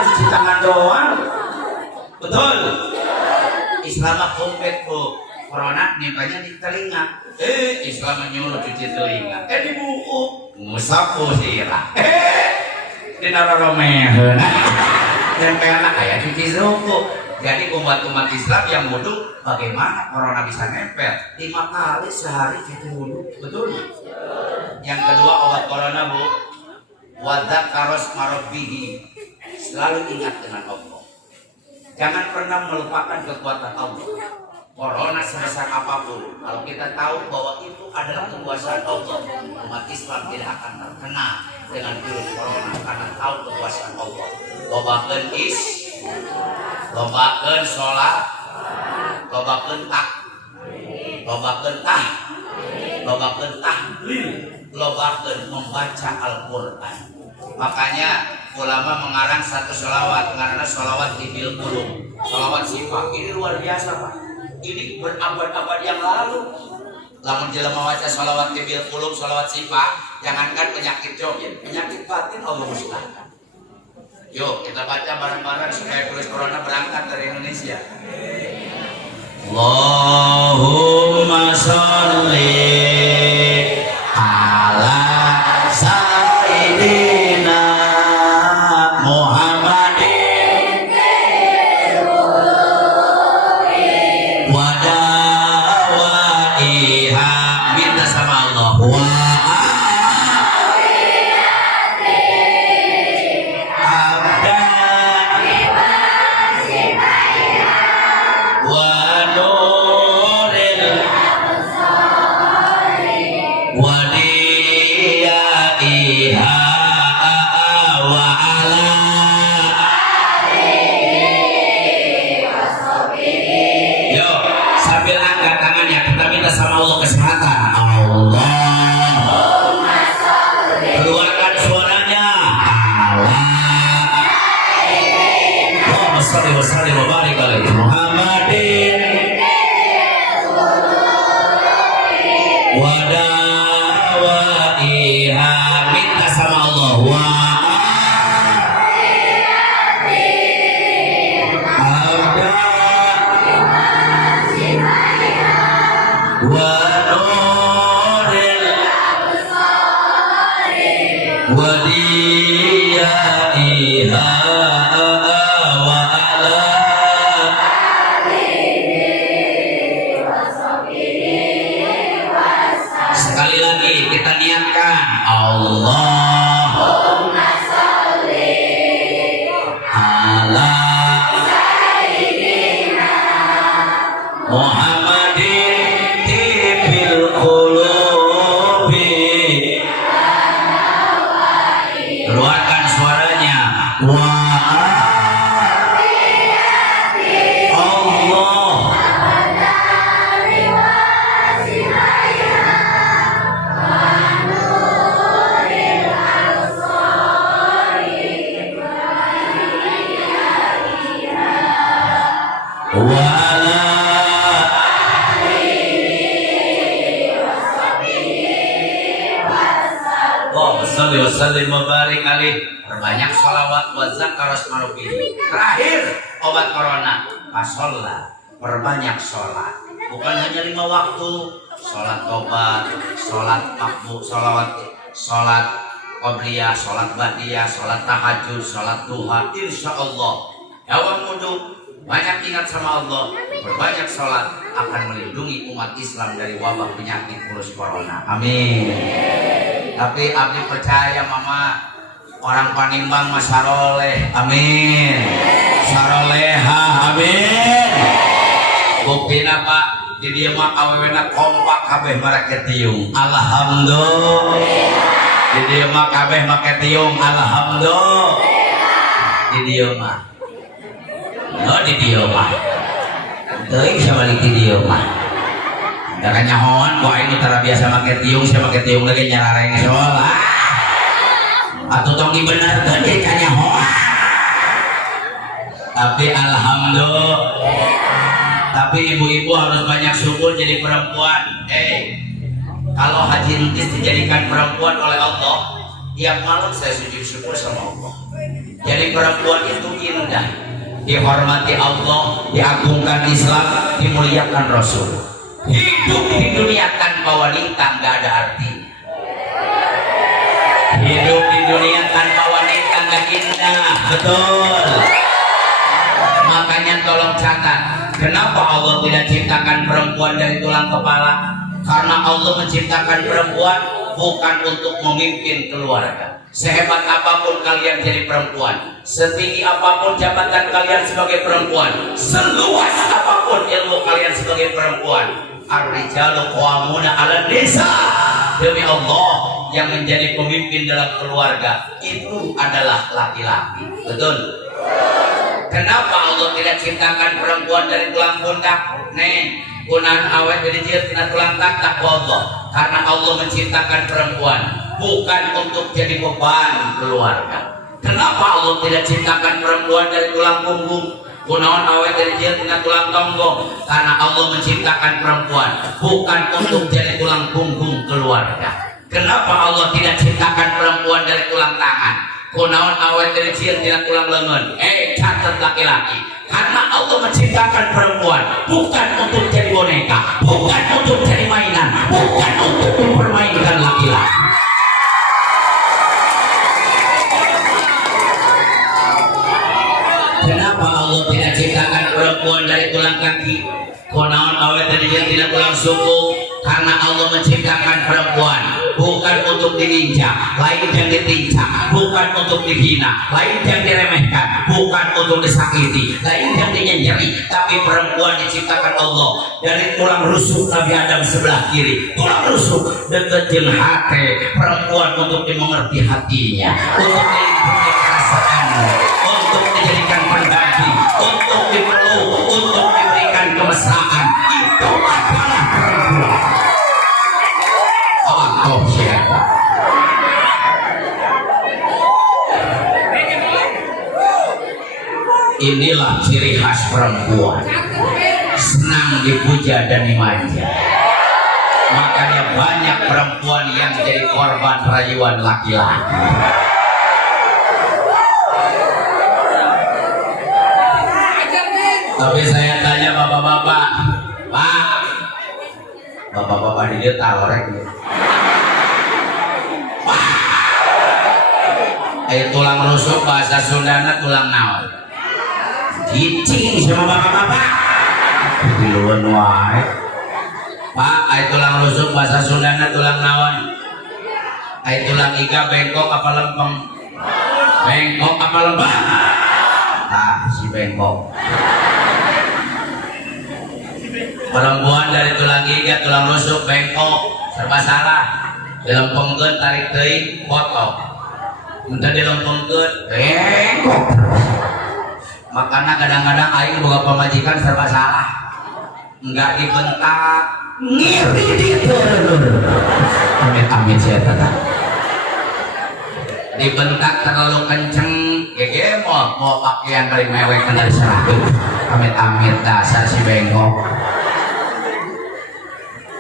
Cuci tangan doang. Betul. Islam mah komplit Bu. Corona nempelnya di telinga. Islam menyuruh cuci telinga. Di buku musapu sirah. Di naroromeheun. Nempelna kayak cuci suku. Jadi umat-umat Islam yang wudu, bagaimana corona bisa nempel? 5 kali sehari cuci wudu. Betul. Yang kedua obat corona Bu. Wadzakaros marabbihi. Selalu ingat dengan Allah. Jangan pernah melupakan kekuatan Allah. Corona sebesar apapun, kalau kita tahu bahwa itu adalah kekuasaan Allah, umat Islam tidak akan terkena dengan virus corona karena tahu kekuasaan Allah. Lobakeun lobakeun sholat, lobakeun lobakeun tahlil, lobakeun membaca Al-Quran. Makanya ulama mengarang satu sholawat, karena sholawat Tibil Qulub, sholawat sifat. Ini luar biasa Pak. Ini berabad-abad yang lalu. Lamun jelema maca sholawat Tibil Qulub, sholawat sifat, jangankan penyakit joget, penyakit batin Allah musnahkan. Yuk kita baca bareng-bareng supaya virus corona berangkat dari Indonesia. Allahumma sholli ala sayyidina Muhammadin wa dawaiha. Minta sama Allah Allahumma sholli wa sallim wa barik alaihi. Perbanyak sholawat wa zakar asmarubi. Terakhir obat corona, fasolla, perbanyak sholat. Bukan hanya 5 waktu, sholat tobat, sholat makbul, sholat qobliyah, sholat ba'diyah, sholat tahajud, sholat duha. Insya Allah awal wudhu, banyak ingat sama Allah, berbanyak sholat akan melindungi umat Islam dari wabah penyakit virus corona. Amin. Tapi abdi percaya mama, orang Panimbang mas saroleh. Amin. Saroleha. Amin. Buktina Pak, di dia mah awewena kompak kabeh mereka tiung. Alhamdulillah. Di dia mah kabeh make tiung. Alhamdulillah. Di dia mah. No di dia mah. Teuing sabalik di dia mah. Da kanyahoan gua ini tara biasa make tiung, saya make tiung lagi nyarareng sholat. Atuh tong dibenerkeun ge kanyahoan. Tapi alhamdulillah. Tapi ibu-ibu harus banyak syukur jadi perempuan. Kalau haji entis dijadikan perempuan oleh Allah, tiap malam saya sujud syukur sama Allah. Jadi perempuan itu indah, dihormati Allah, diagungkan Islam, dimuliakan Rasul. Hidup di dunia tanpa wanita nggak ada arti. Hidup di dunia tanpa wanita nggak indah, betul. Makanya tolong catat, kenapa Allah tidak ciptakan perempuan dari tulang kepala? Karena Allah menciptakan perempuan bukan untuk memimpin keluarga. Sehebat apapun kalian jadi perempuan, setinggi apapun jabatan kalian sebagai perempuan, seluas apapun ilmu kalian sebagai perempuan, ar-rijalu qawwamuna 'alan nisa. Demi Allah, yang menjadi pemimpin dalam keluarga itu adalah laki-laki. Betul? Kenapa Allah tidak ciptakan perempuan dari tulang pundak? Neng, kunaan awet dari jilid tina tulang tak Allah. Karena Allah menciptakan perempuan bukan untuk jadi beban keluarga. Kenapa Allah tidak ciptakan perempuan dari tulang punggung? Kunaon awet dari jilid tina tulang tonggong? Karena Allah menciptakan perempuan bukan untuk jadi tulang punggung keluarga. Kenapa Allah tidak ciptakan perempuan dari tulang tangan? Kunaon awet dari jilid tina tulang lengan? Catat laki-laki. Karena Allah menciptakan perempuan bukan untuk jadi boneka, bukan untuk jadi mainan, bukan untuk mempermainkan laki-laki. Kenapa Allah tidak ciptakan perempuan dari tulang kaki? Kunaon awet dari jilid tina tulang suku? Karena Allah menciptakan perempuan bukan untuk diinjak, lain yang ditinjak, bukan untuk dihina, lain yang diremehkan, bukan untuk disakiti, lain yang dinyenyeri. Tapi perempuan diciptakan Allah dari tulang rusuk Nabi Adam sebelah kiri, tulang rusuk dekat jeung hati perempuan untuk dimengerti hatinya, untuk dilindungi perasaannya, untuk dijadikan pendamping, untuk dipeluk, untuk diberikan kemesraan. Itu adalah perempuan. Oh siapa? Inilah ciri khas perempuan, senang dipuja dan dimanja. Makanya banyak perempuan yang jadi korban rayuan laki-laki. Tapi saya tanya bapak-bapak, Pak, bapak-bapak di dia tahu rek. Tulang rusuk bahasa Sundana tulang naon? Gicing sama bapak-bapak. Diluan wae. Pak, tulang rusuk bahasa Sundana tulang naon? Tulang iga bengkok apa lempeng? Bengkok apa lempeng? Si bengkok. Perempuan dari tulang iga, tulang rusuk, bengkok, serba salah. Dilempengkeun tarik teuing, potong. Minta dilempengkeun, bengkok. Makanya kadang-kadang aing boga pamajikan serba salah. Enggak dibentak, ngiri diteureuh. Amit-amit saya tetap. Dibentak terlalu kenceng, gege mau pakaian dari mewek dari sana. Amit-amit dasar si bengkok.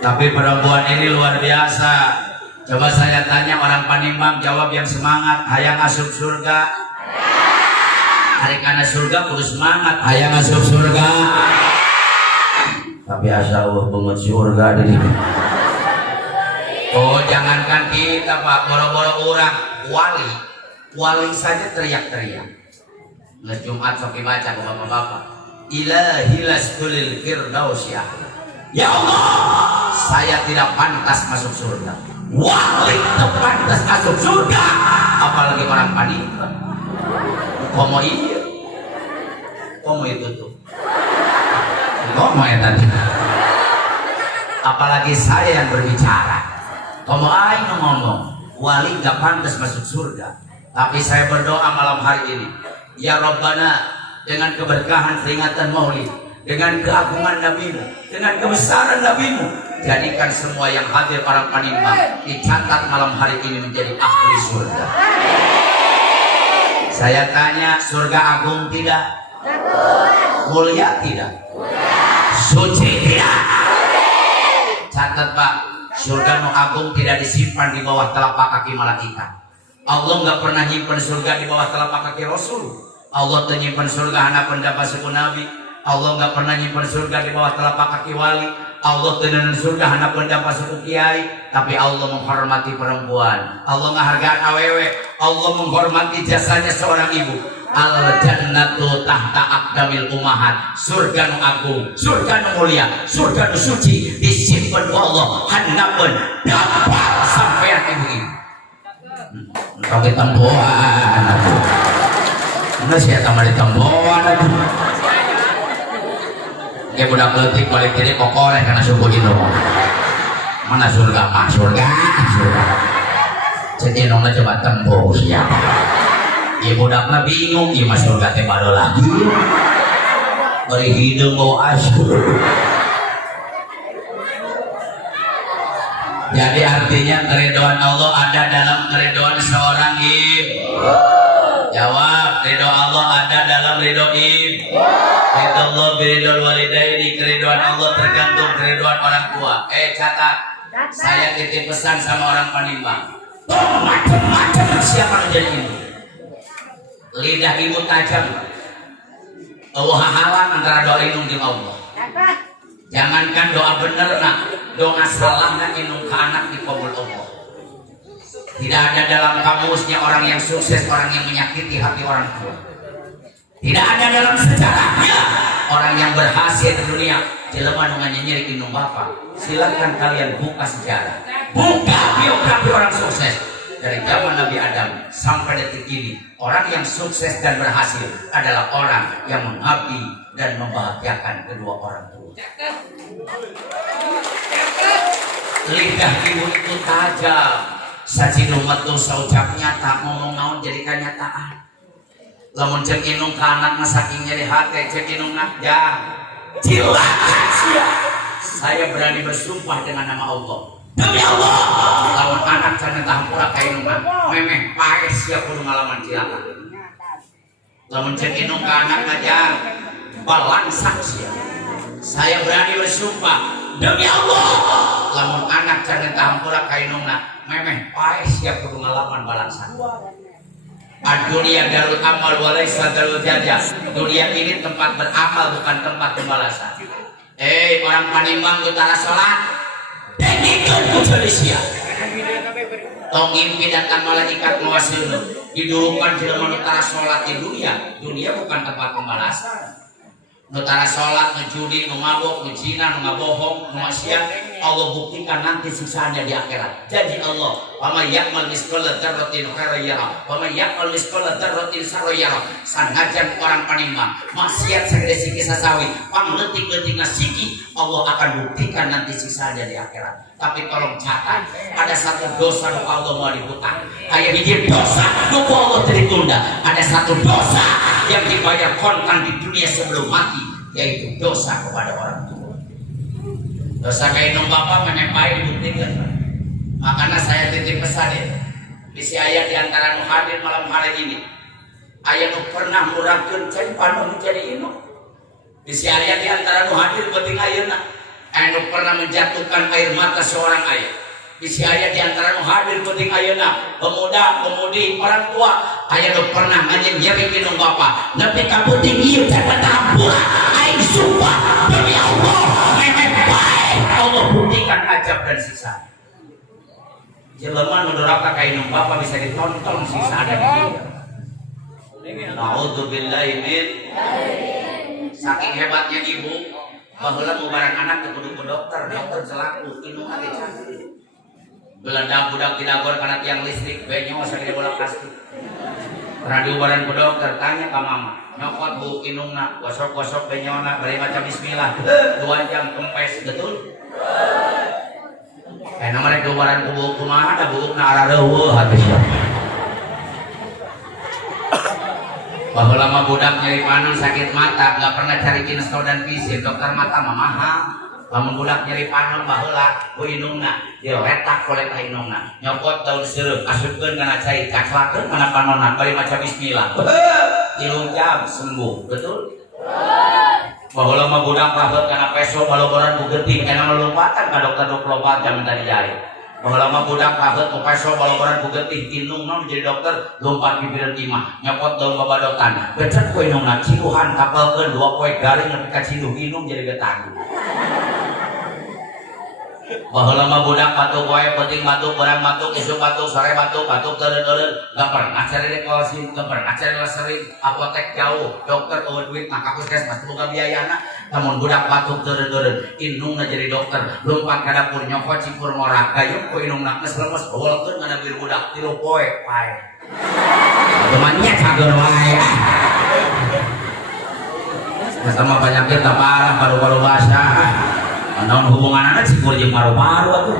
Tapi perempuan ini luar biasa. Coba saya tanya orang Panimbang, jawab yang semangat. Hayang asup surga. Hari karena surga kudu semangat. Hayang asup surga. Tapi asa banget surga di. Oh, jangankan kita Pak, boro-boro orang wali saja teriak-teriak. Nges Jumat sok dibaca ke bapak-bapak. Ilahi laskulil firdausya. Ya Allah, saya tidak pantas masuk surga. Wali tidak pantas masuk surga. Apalagi orang Panimbang. Komo iya. Komo itu tuh. Komo ya tadi. Apalagi saya yang berbicara. Komo aing ngomong. Wali tidak pantas masuk surga. Tapi saya berdoa malam hari ini. Ya Rabbana, dengan keberkahan peringatan Maulid, dengan keagungan Nabi-Mu, dengan kebesaran Nabi-Mu, jadikan semua yang hadir orang Panimbang dicatat malam hari ini menjadi ahli surga. Saya tanya, surga agung tidak? Mulia tidak? Suci tidak? Catat Pak, surga nu agung tidak disimpan di bawah telapak kaki malaikat. Allah nggak pernah nyimpan surga di bawah telapak kaki Rasul. Allah menyimpan surga anak pendapat suku Nabi. Allah nggak pernah nyimpan surga di bawah telapak kaki wali. Allah tenan surga anak pendapat suku kiai. Tapi Allah menghormati perempuan. Allah menghargai awewe. Allah menghormati jasanya seorang ibu. Al jannatu tahta aqdamil ummahat. Surga nu agung, surga nu mulia, surga nu suci disimpan ku Allah handapeun dapat sampean ibu-ibu. Pakai temboan aku. Nggak sih tambah di temboan aku. Kayak budak letik balik jadi kokoreh karena suku itu. Mana surga mah surga. Jadi nongnya coba tempo siapa. Ya budaknya bingung gimana surga teh baru lagi. Beri hidung mau asyur. Jadi artinya keridhaan Allah ada dalam keridhaan seorang ibu. Jawab, ridho Allah ada dalam ridho ibu. Ridho Allah biridho walidaini, keridhaan Allah tergantung keridhaan orang tua. Catat, saya titip pesan sama orang Panimbang. Macam-macam siapa menjadi ibu. Lidah ibu tajam. Hahalan antara doa inung dengan Allah. Jangankan doa bener nak, doa salahnya inung ke anak dikabul Allah. Tidak ada dalam kamusnya orang yang sukses, orang yang menyakiti hati orang tua. Tidak ada dalam sejarahnya orang yang berhasil di dunia. Jelema nu nyeri inung bapak. Silakan kalian buka sejarah, buka biografi orang sukses dari zaman Nabi Adam sampai detik ini. Orang yang sukses dan berhasil adalah orang yang mengabdi dan membahagiakan kedua orang tua. Lidah ibu itu tajam. Sajinu metu saucap nyata, ngomong naon jadi kenyataan. Lamun cek inung ke anak saking nyeri hati, cek inung nak silakan siap. Saya berani bersumpah dengan nama Allah. Demi Allah, lawan anak jangan tahampura kain inung memeh paes siap kudu ngalaman silakan. Lamun cek inung ke anak aja balangsak siap. Saya berani bersumpah demi Allah, lamun anak jangan tahampura kain inung memeh paes siap kudu ngalaman balangsak. Dunia darul amal walaysa darul jajah. Dunia ini tempat beramal bukan tempat pembalasan. Orang Panimbang utara sholat dengikan kujalisia tong ngimpi datang malaikat mawasilna didurukan jelema utara sholat di dunia. Dunia bukan tempat pembalasan. Utara sholat, ngejudi, ngabok, ngezina, ngabohong, ngemaksiat, Allah buktikan nanti siksaannya di akhirat. Jadi Allah, wa may ya'mal mithqala dzarratin khairan yarah, wa may ya'mal mithqala dzarratin syarran yarah. Sanajan orang Panimbang maksiat sagede siki sasawi, pangletik-letikna siki, Allah akan buktikan nanti siksaannya di akhirat. Tapi tolong catat, ada satu dosa nu Allah mau dihutang. Aya hiji dosa nu Allah ditunda. Ada satu dosa yang dibayar kontan di dunia sebelum mati, yaitu dosa kepada orang tua. Dosa kayak inung bapak menempai dibuktikan. Makanya saya titip pesan ya. Bisi ayat diantara nu hadir malam hari ini. Ayat nu pernah murahkeun cai panu menjadi inung. Bisi ayat diantara nu hadir penting ayeuna. Anu pernah menjatuhkan air mata seorang ayah. Isi aya di antara nu hadir penting ayeuna pemuda, pemudi, orang tua aya nu pernah anjeun nyeri minum bapa nepi ka penting ieu teh betambur aing sumpah demi Allah memeh bae Allah buktikan ajab dan sisa jelema nu duraka ka inung bapa bisa ditonton sisa ada di dieu naudzubillahi min saking hebatnya ibu baheula mubaran anak teu kudu ke dokter selaku inung age cantik Belanda budak tidak gor karena tiang listrik, benyo sakit bola plastik. Pernah diubaran ke dokter, tanya ke mama, nyokot bu inungna, gosok benyona, beri macam bismillah, 2 jam kempes, betul? Karena mereka diubaran ke bu kumaha, ada bu na arah reueuh hati siapa. Bahwa lama budak nyeri panon sakit mata, nggak pernah cari kinesto dan visin, dokter mata mahal. Lamun budak nyeri panon baheula ku inungna diletak oleh ka inungna nyokot daun seureum asupkeun kana cai kaclakeun kana panonna bari maca bismillah 3 jam sembuh betul baheula mah budak paheut kana peso baloboran ku geuting kana lompatan ka dokter 24 jam tadi jari baheula mah budak paheut ku peso baloboran ku geuting inung naon jadi dokter lompat pipireun imah nyokot daun babadotan becet ku inungna ciluhan kapalkeun 2 poe garing nepi ka ciduh inung jadi getah baheula mah budak batuk wae penting batuk barang batuk isuk batuk sore batuk teureun-teureun gak pernah cari dekosin gak pernah cari sering apotek jauh dokter eueuh duit mah ka puskesmas boga biayana namun budak batuk teureun-teureun inungna jadi dokter lompat ka dapur nyokot cipur morak gayung ku inungna geus lemes baulkeun kana bir budak 3 poe pae temannya cager wae sama penyakit tak parah paru-paru basah naon hubungan anak cikur jeung paru-paru atuh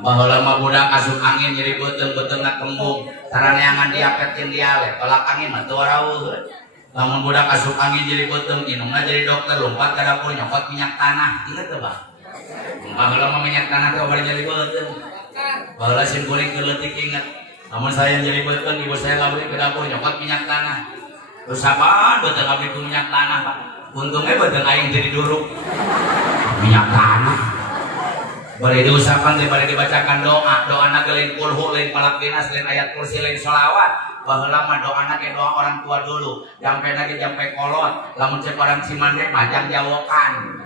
baheula mah budak asup angin nyeri beuteung-beuteungna kembung taraneangan diapetkeun dia le tolak angin mah teu rawuh lamun budak asup angin nyeri beuteung inungna jadi dokter lompat ka dapur nyokot minyak tanah inget teu Bang baheula mah minyak tanah teh bari nyeri beuteung baheula sim kuring leutik inget namun saya nyeri beuteung ibu saya ngabri ke dapur nyokot minyak tanah terus apaan beuteung abdi ku minyak tanah Pak untungnya betul aing jadi duruk minyak tanah boleh diusahakan daripada dibacakan doa anak lain kulhu lain palak dinas lain ayat kursi lain sholawat baheula mah doa anak doa orang tua dulu jampe lagi jampe kolot lamun cek orang cimande majang jawokan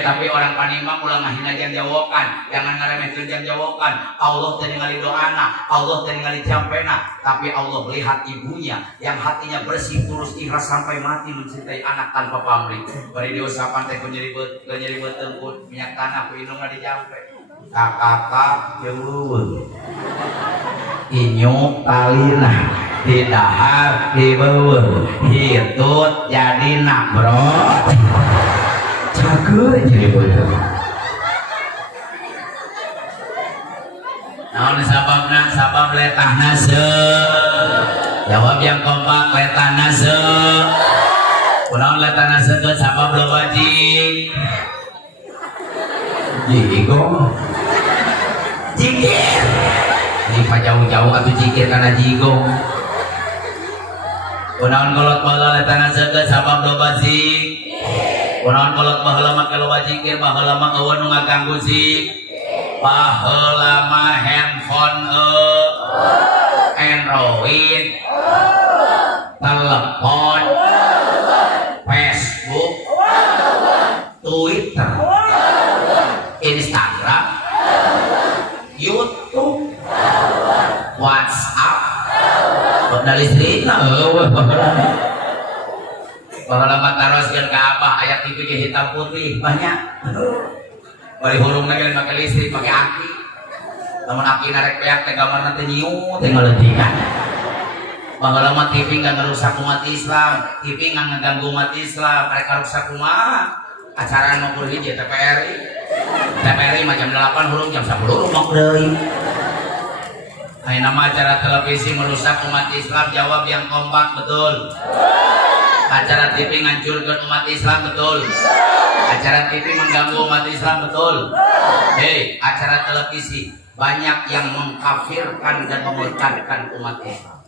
tapi orang panimang ulah ngahina jang jawokan jangan ngaremehkeun jang jawokan Allah teh ningali doana Allah teh ningali jampena tapi Allah melihat ibunya yang hatinya bersih tulus ikhlas sampai mati mencintai anak tanpa pamrih bari diusapan teh ku nyeri beuteung ku minyak tanah ku inungna dijampe kakak jeung leuweung inyuk talina di dahar di beuweung hitut jadi nabrot cager jadi beuteung naon sababna sabab letahna jawab yang kompak letahna kunaon letahna sabab loba jigong jikir ini jauh-jauh atuh jikir kana jigong kunaon kolot baheula letahna sabab loba kunaon kolot baheula make loba zikir baheula mah eueun nu ngaganggu baheula mah handphone Android telepon Facebook Twitter Instagram YouTube WhatsApp modal listrikna eueuh baheula mah taroskeun ka Abah aya TV ge hitam putih banyak bari hurungna ge make listrik make aki lamun aki narek peak teh gambarna teh nyiut teh ngaleutingan baheula mah TV ngan ngerusak umat Islam TV ngan ngaganggu umat Islam mereka rusak kumaha acara nu kur hiji TVRI mah jam 8 hurung jam 10 rumok deui ayeuna mah acara televisi merusak umat Islam jawab yang kompak betul acara TV ngancurkeun umat Islam betul acara TV mengganggu umat Islam betul acara televisi banyak yang mengkafirkan dan memurtadkan umat Islam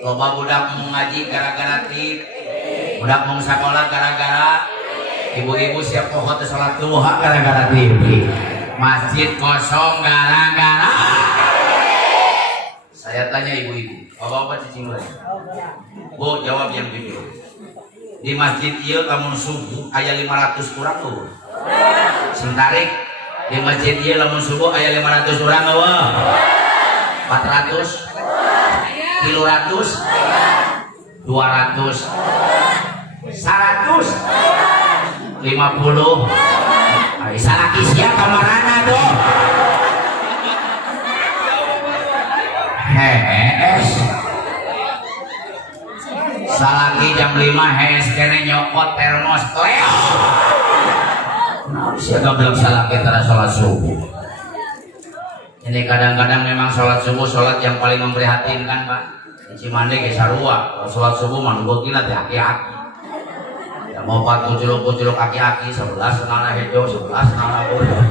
loba budak mau ngaji gara-gara TV budak mau sekolah gara-gara ibu-ibu siap pohon salat duha gara-gara TV Masjid kosong gara-gara. Saya tanya ibu-ibu, bapak-bapak cicing lagi. Bu, jawab yang jujur. Di masjid ieu lamun subuh aya 500 urang tuh. Sing tarik di masjid ieu lamun subuh aya 500 urang eueuh. 400 300 200 100 50 ai salaki sia kamarana doh. Hees salaki jam 5 hees kene nyokot termos leo siapa belum salaki tara sholat subuh. Ini kadang-kadang memang sholat subuh sholat yang paling memprihatinkan Pak. Cimande ke sarua kalau sholat subuh mah gila teh aki-aki ya mau 4 kuculuk aki-aki 11 senana hejo 11 senana bodoh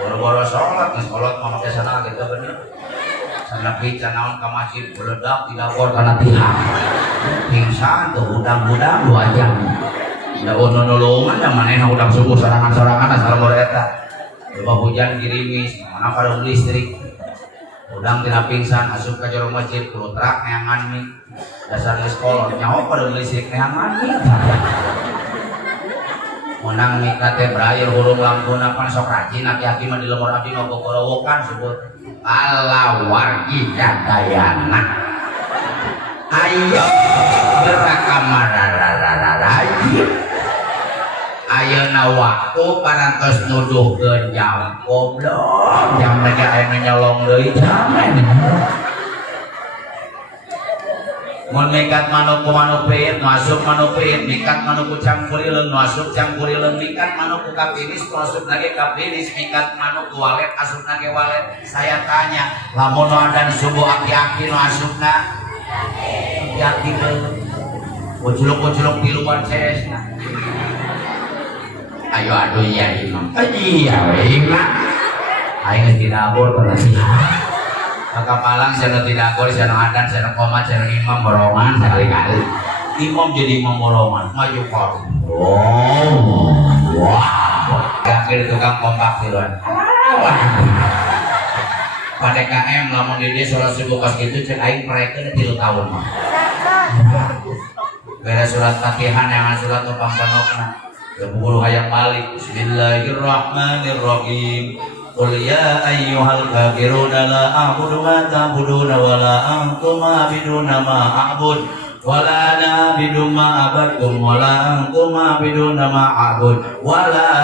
boro-boro sholat mah make sana gitu bener. Sana pican naon ka masjid beledak tidak kuat karena tihang pingsan tuh udang-udang 2 jam da ono-nolongan da manehna udang subuh sorangan-sorangan asal eta coba hujan girimis mana pada listrik udang tina pingsan asup ka jero masjid kudu terak neangan mie dasar geus kolot nyaho pada listrik neangan mie menang mie teh berair hurung lampuna pan sok rajin aki-aki mah di lemur abdi mah gogorowokan sebut ala wargi dayana ayo gerak kamararararaji ayeuna waktu parantos nuduhkeun jam goblok jam mega aya nyolong deui jaman mun mikat manuku manupit masuk manupit mikat manuku campurileun masuk campurileun mikat manuku kapinis masuk lagi kapinis mikat manuku walet asup lagi walet. Saya tanya lamun adzan subuh aki-aki nu asupna aki-aki kuculuk-kuculuk di luar ceesna ayo aduh iya imam iya imam ayo tidak abur berarti kapalang saya tidak abur saya adzan saya komat saya imam borongan sekali-kali imam jadi imam borongan maju kor wah akhir tukang kompak tiruan pada KM lamun di dia sholat subuh pas gitu cek aing mereka 3 tahun mah beres surat Fatihah yang surat topang panokna keburu hayang balik. Bismillahirrahmanirrahim. Qul ya ayyuhal kafiruna la a'budu ma ta'buduna wa la antum a'biduna ma a'bud wa la ana a'budu ma abadtum wa la antum a'biduna ma a'bud wa la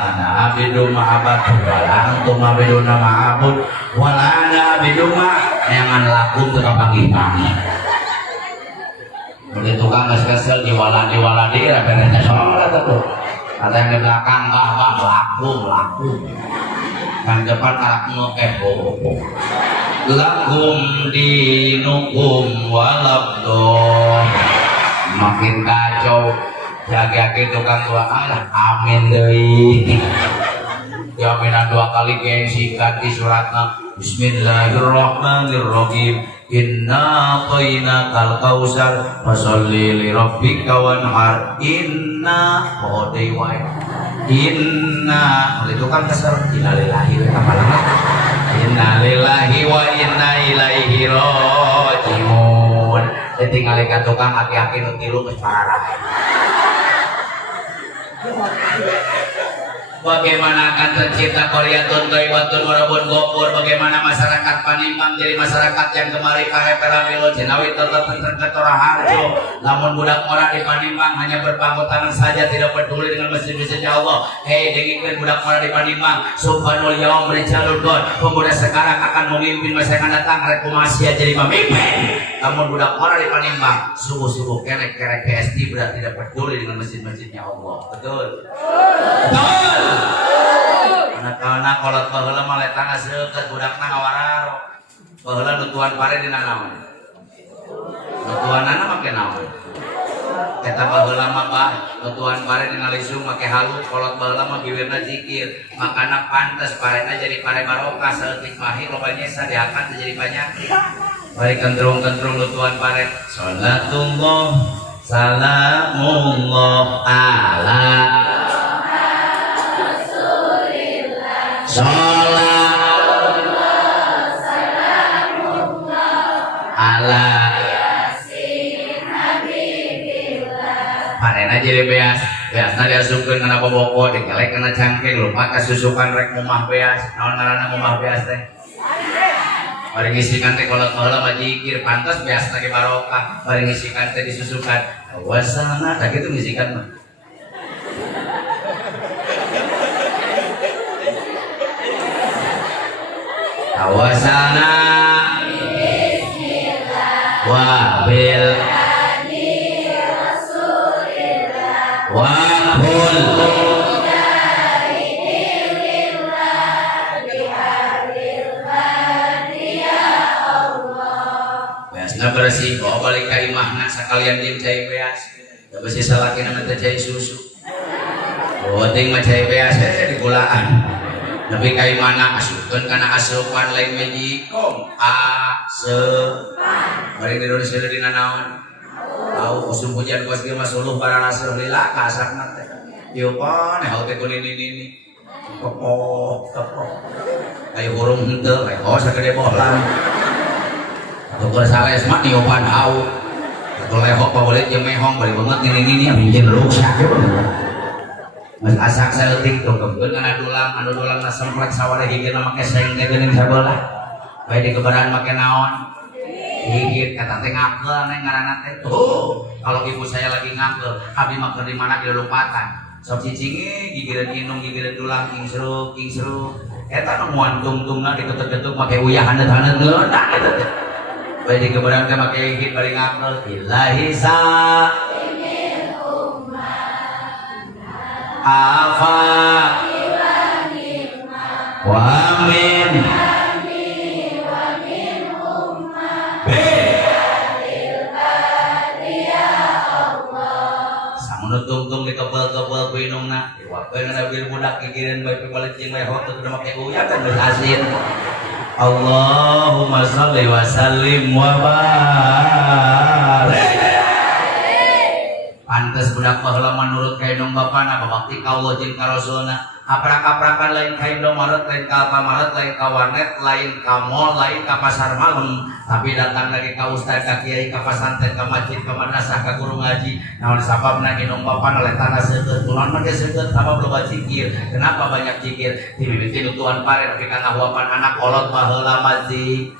ana a'budu ma abadtum wa la antum a'biduna ma a'bud wa la ana a'budu ma yang lakum teu kapanggihan. Begitu kan kesel di waladi referensi sholat tuh ada yang di belakang bah laku kan depan arakmu lakum dinukum walabdo makin kacau jagi-jagi tukang doa amin deui jaminan 2 kali gengsi ganti suratna Bismillahirrahmanirrahim. Inna atainakal kausar fasalli li rabbika wanhar. Inna bodai wae. Inna itu kan kesel innalillahi wa innalillahi wa inna ilaihi rajiun. Tinggal ka tukang aki-aki nu tilu geus pararah. Bagaimana akan tercipta Koryatun Gaibatun Warabun Gopur. Bagaimana masyarakat Panimbang jadi masyarakat yang kemari kahepela milo jenawi tetap terketora harjo. Namun budak mora di Panimbang hanya berpangku tangan saja, tidak peduli dengan masjid-masjid Allah. Hei dengikkan budak mora di Panimbang subhanul yaum rijalul god. Pemuda sekarang akan memimpin masa yang akan datang. Rekomasi jadi pemimpin. Namun budak mora di Panimbang subuh-subuh kerek-kerek PSD berarti tidak peduli dengan masjid-masjidnya Allah. Betul? Betul. Anak-anak kolot baheula mah letana seukeut budakna ngawararo. Baheula nutuan pare dina naon? Nutuanana make naon? Eta baheula mah bah nutuan pare dina lisung make halu, kolot baheula mah bibirna zikir. Makana pantes parena jadi pare barokah saeutik mahir loba nyesa diakan jadi penyakit. Bari kentrung-kentrung nutuan pare. Salatullah salamullah ala Sholat ala panena jadi beasna diasupkeun kana boboko dikelek kana cangkeng lupa kasusukan rek mumah beas naon ngaranna mumah beas teh bari ngisikan teh kolot baheula mah jikir pantas beasna ge barokah bari ngisikan teh disusukan wasana tah kitu ngisikan mah awasana wa bil wa kul beasna bersih bawa balik ka imahna sakalian jeung cai beas da bersih salakina mah teh cai susu penting mah cai beas di gulaan tapi ka imahna asupkeun kana asupan lain mejikom bari di Indonesia dina naon tahu musim hujan kos ge masuluh bararasa lila ka asakna teh ieu pan hau teh kuning ini kepok aya burung henteu aya hos sagede bohlam tukar sales mah niopan hau tukar lehok pabolit jeung mehong bari banget ini heujeun rusak mas asak saeutik tongkeun kana anu dulang na semplek saware higieuna make seng teh geuning sabelah bae di kebaran make naon higit kata teh ngapel neng ngaranna teh tuh kalau ibu saya lagi ngapel abi mah keur di mana di lupatan sok cicinge gigireun inung gigireun dulang kingsruk eta nu moan tungtungna diketuk-ketuk make uyah handeut-handeut ngeunak eta teh bae di kebaran teh make higit bari ngapel billahi sa afa wa min samun tungtung dikebel-kebel ku inungna diwakeun ada bil budak gigireun bae balik jeung lehok teu kudu make uyah kan geus asin Allahumma shalli wa sallim wa barik pantes budak baheula manurut ka indung bapana babakti ka Allah jeung ka Rasulna aprak-aprakan lain ka Indo Maret lain ka Alfamaret lain ka Warnet lain ka mall lain ka pasar malam tapi datang lagi ka ustaz ka kiai ka pasantren ka masjid ka madrasah ka guru ngaji naon sababna indung bapana lain tanah seukeut kunaon mah ge seukeut sabab loba zikir kenapa banyak zikir dimimiti nutuan pare tapi kana huapan anak kolot baheula maji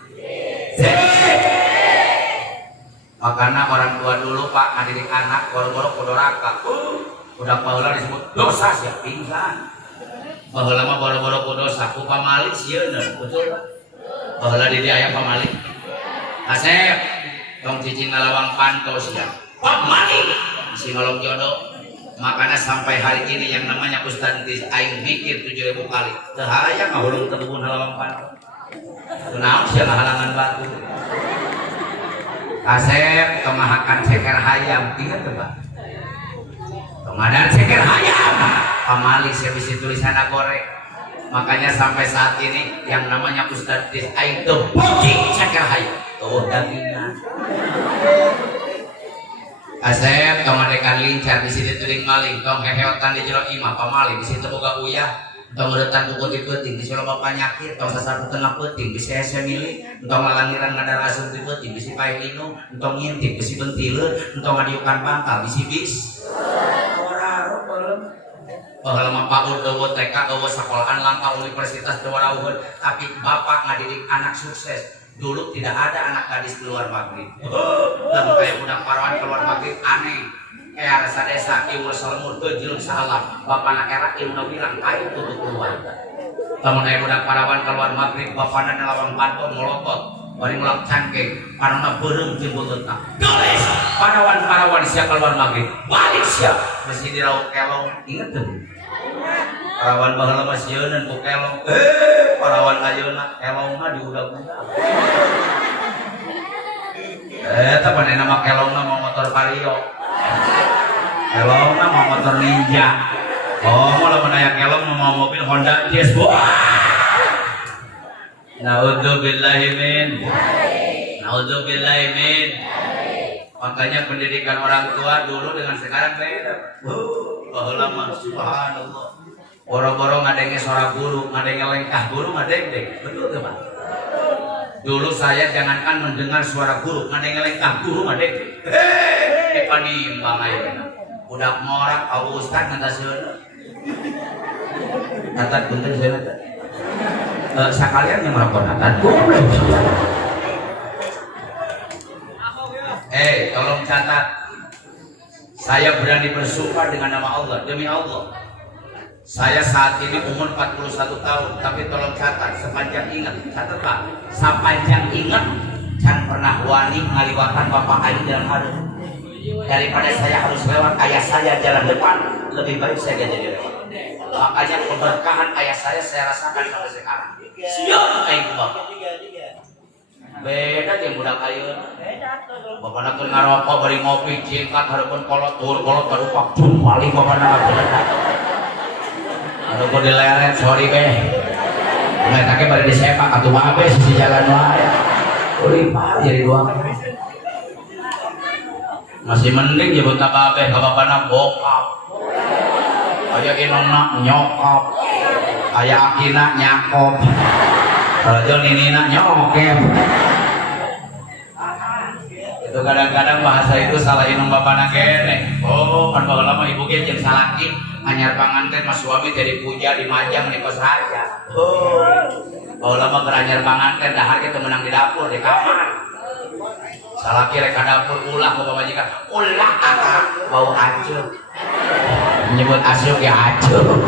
makanya orang tua dulu pak ngadidik anak boro-boro kudu raka udah baheula disebut dosa siap pingsan baheula mah boro-boro ku dosa ku pamalik sieuna betul pak baheula di dia aya pamalik asep tong cicing ngalawang pantos ya pamalik si ngolong jodoh makanya sampai hari ini yang namanya Ustaz aing mikir 7.000 kali teu hayang ngahulung tebun ngalawang pantos kunaon sia halangan batu Asep kemahakan ceker hayam ingat tuh pak kemadar ceker hayam pamalik saya bisa tulisan goreng makanya sampai saat ini yang namanya Ustaz aing tuh booking ceker hayam tuh dagingan Asep kemadekan lincar di sini tuling maling tong heheotan di jero imah pamalik di situ boga uyah tong urutan buku di penting bisa loba penyakit tong sasar tengah penting bisa ese milih tong lalangiran ngadar asum di penting bisa pae linu tong ngintip bisa bentileun tong ngadiukan pangkal bisa bis ora baheula mah PAUD eueuh TK eueuh sekolahan langka universitas teu warauheun tapi bapak ngadidik anak sukses dulu tidak ada anak gadis keluar maghrib lamun kayak budak parawan keluar maghrib aneh era sadesa ieu salemur jeung salam bapana era ieu bilang ayo tutup keluar lamun aya budak parawan keluar maghrib bapana nalawang panton melotot bari mulak cangkeng panonna beureum jeung beungeutna geus parawan sia keluar maghrib balik sia mesti dirauk kelong inget teu parawan baheula mah sieun ku kelong parawan ayeuna kelongna diudag-udag eta panena mah kelongna mau motor Vario kelong mah mau motor Ninja mau lamun aya kelong mau mobil Honda Jazz naudzubillahi min makanya pendidikan orang tua dulu dengan sekarang beda baheula mah subhanallah Boro-boro ngadenge suara guru, ngadenge lengkah guru, ngadeng. Betul tuh Pak? Dulu saya jangankan mendengar suara guru, ngadenge lengkah guru, ngadeng. Hei, panimbang aja. Udah ngorak, kau ustad nanti sih. Natat bunten saya natat. Sekalian yang merokok natat. Tolong catat. Saya berani bersumpah dengan nama Allah, demi Allah. Saya saat ini umur 41 tahun, tapi tolong catat, sepanjang ingat, catat Pak, sepanjang ingat, jangan pernah wani ngaliwatan Bapak Ayu dalam hari. Daripada saya harus lewat ayah saya jalan depan, lebih baik saya gak jadi lewat. Makanya keberkahan ayah saya rasakan sampai sekarang. Siap, ayo Bapak. Beda yang budak ayu. Bapak nak ngarokok bari ngopi jengkat hareupeun kolot baru pak paling bapak nak bener. Aduh kok dileret, sorry be. Nggak take bari disepak atuh mah be sisi jalan wae. Uli pak jadi dua. Masih mending nyebut ka babe, ka bapana bokap. Aya inongna nyokap. Aya akina nyakop. Kalau jo ninina nyokep. Itu kadang-kadang bahasa itu salah inung bapana kene. Oh, kan baheula mah ibu ge jeung salaki anyar panganten mas suami jadi puja di majang di kos aja. Oh. Baheula mah keur anyar panganten dahar ge teu meunang di dapur di kamar. Salaki rek ka dapur ulah ku pamajikan. Ulah akak bau acuh. Menyebut asyuk ya acuh.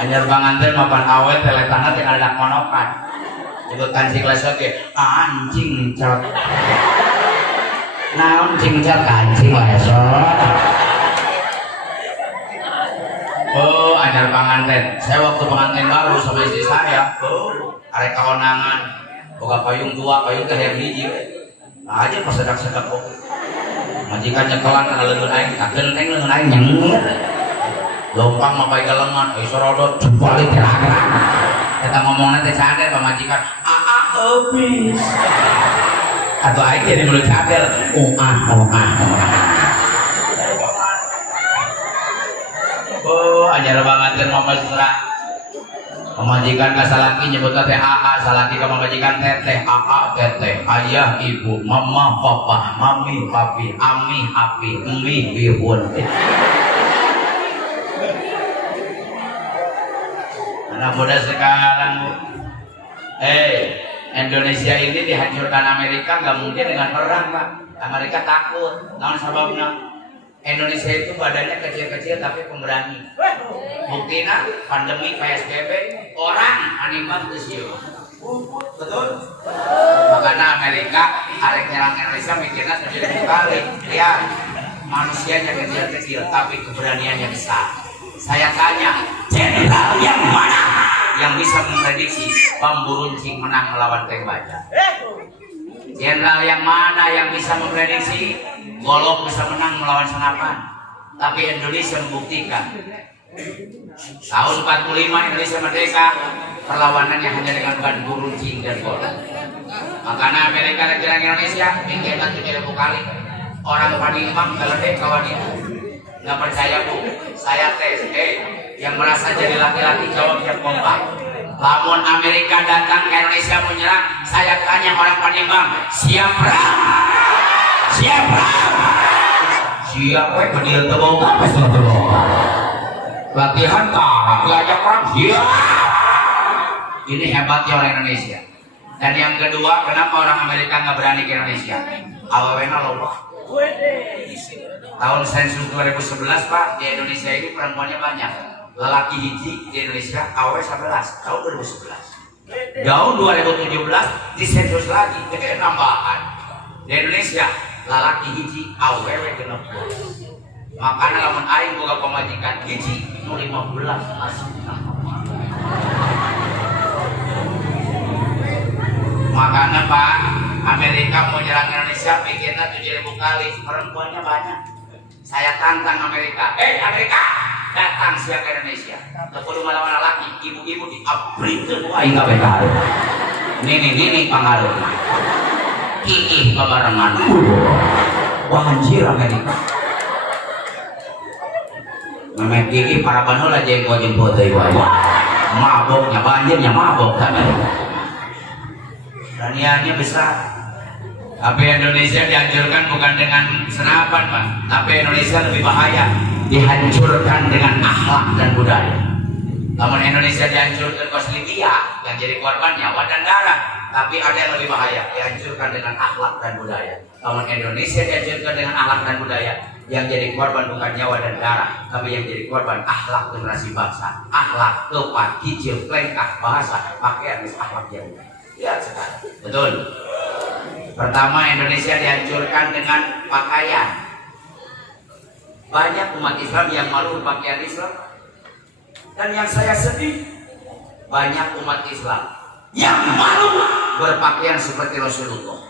Anyar panganten mapan awet teletana teh ada monokan. Nyebutan si klesot ge anjing cot. Naon cingcat kancing lesot. Oh, anyar panganten. Saya waktu pengantin baru sama istri saya. Oh, arek kaonangan. Boga payung dua, payung teh yang hiji. Nah, aja pas sedak-sedak kok. Majikan nyekelan kana leungeun aing, genteng leungeun aing nyengir. Lompang mah bae galengan, sorodot jempali gerak-gerak. Eta ngomongna teh cadel pamajikan. Habis. Atau aing jadi mulut cadel. Oh, anyar banget mah mesra. Pemajikan ka salaki nyebutna teh aa, salaki ka pemajikan teteh, aa teteh, ayah ibu, mama papa, mami papi, ami api, emi bihun. Anak muda sekarang Bu. Indonesia ini dihancurkan Amerika nggak mungkin dengan perang Pak. Amerika takut. Namun sebabnya Indonesia itu badannya kecil-kecil tapi pemberani. Buktinya pandemi PSBB orang animal kecil. Betul? Makanya Amerika arek nyerang Indonesia mikirnya terjadi kali. Lihat manusianya kecil-kecil tapi keberaniannya besar. Saya tanya, jenderal yang mana yang bisa memprediksi bambu runcing menang melawan tank baja? Jenderal yang mana yang bisa memprediksi golok bisa menang melawan senapan? Tapi Indonesia membuktikan. Tahun 45 Indonesia merdeka, perlawanannya hanya dengan bambu runcing dan golok. Makanya Amerika nyerang Indonesia mikirkan 7.000 kali. Orang Panimbang galedek kawan itu. Nggak percaya Bu, saya tes. Yang merasa jadi laki-laki jawab yang kompak. Lamun Amerika datang ke Indonesia menyerang, saya tanya orang Panimbang, siap perang? Siap perang? Siap we penil tebong apa sih tebong? Latihan tak, belajar perang siap. Ini hebatnya orang Indonesia. Dan yang kedua, kenapa orang Amerika nggak berani ke Indonesia? Awalnya loba. Tahun sensus 2011 Pak, di Indonesia ini perempuannya banyak. Lelaki hiji di Indonesia awe 11 tahun 2011. Tahun 2017 di sensus lagi jadi tambahan. Di Indonesia lelaki hiji awe 16. Makanya lamun aing boga pemajikan hiji 15 masih. Makanya Pak, Amerika mau nyerang Indonesia pikirnya 7.000 kali, perempuannya banyak. Saya tantang Amerika, Amerika datang siap ke Indonesia. Keperlu melawan laki, ibu-ibu diabrikeun ku aing kabeh tahu. Nini pangaruh. Ini babarengan. Wah anjir Amerika. memek gigi para banula jengko jemput dari gua maboknya banjirnya mabok kan beraniannya besar. Tapi Indonesia dihancurkan bukan dengan senapan Pak, tapi Indonesia lebih bahaya, dihancurkan dengan akhlak dan budaya. Namun Indonesia dihancurkan kos Libya yang jadi korban nyawa dan darah, tapi ada yang lebih bahaya, dihancurkan dengan akhlak dan budaya. Namun Indonesia dihancurkan dengan akhlak dan budaya, yang jadi korban bukan nyawa dan darah, tapi yang jadi korban akhlak generasi bangsa, akhlak, kepan, kicil, lengkap, bahasa, pakaian, akhlak yang lihat sekarang. Betul. Pertama, Indonesia dihancurkan dengan pakaian. Banyak umat Islam yang malu berpakaian Islam. Dan yang saya sedih, banyak umat Islam yang malu berpakaian seperti Rasulullah.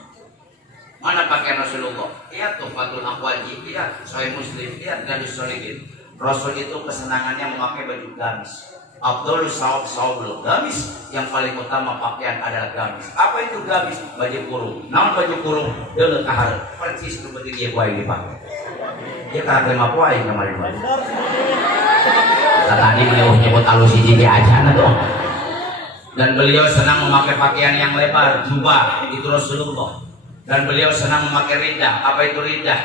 Mana pakaian Rasulullah? Lihat Tuhfatul Aqwaji, lihat Sahih Muslim, lihat Riyadhus Shalihin. Rasul itu kesenangannya memakai baju gamis. Abdul Saubul gamis, yang paling utama pakaian adalah gamis. Apa itu gamis? Baju kurung. Namun baju kurung dulu kahar persis seperti dia kuai dipakai. Dia kahar lima kuai kemarin. Tadi beliau nyebut alusi jadi aja tuh. Dan beliau senang memakai pakaian yang lebar, jubah, itu Rasulullah. Dan beliau senang memakai ridha. Apa itu ridha?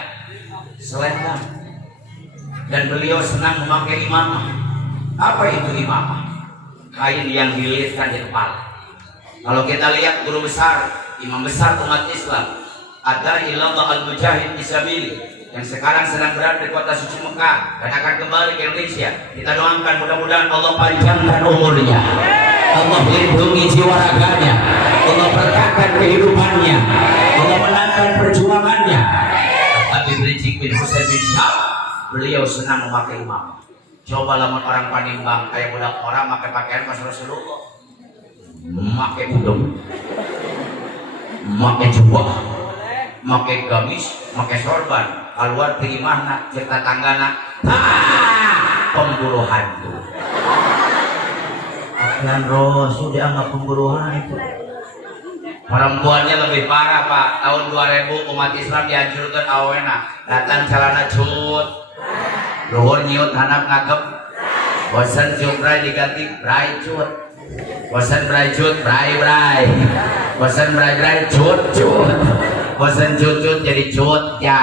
Selendang. Dan beliau senang memakai imamah. Apa itu imamah? Kain yang dililitkan di kepala. Kalau kita lihat guru besar, imam besar umat Islam, ada Ilallah Al-Mujahid Isabili, yang sekarang sedang berada di kota suci Mekah dan akan kembali ke Indonesia. Kita doakan mudah-mudahan Allah panjangkan umurnya, Allah lindungi jiwa raganya, Allah berkahkan kehidupannya, Allah menangkan perjuangannya. Tapi Rizik bin Husain bin Syah, beliau senang memakai imamah. Coba lamun orang Panimbang kayak budak orang pakai pakaian pas Rasulullah, pakai udung, pakai jubah, pakai gamis, pakai sorban, keluar terimahna cerita tanggana, pemburu hantu. Pakaian Rasul dianggap pemburu hantu. Perempuannya lebih parah Pak. Tahun 2000 umat Islam dihancurkan awena, datang celana cut, luhur nyiut hanap ngagep, bosan cut bray diganti bray cut, bosan bray cut bray bray, bosan bray bray cut cut, bosan cut cut jadi cut ya,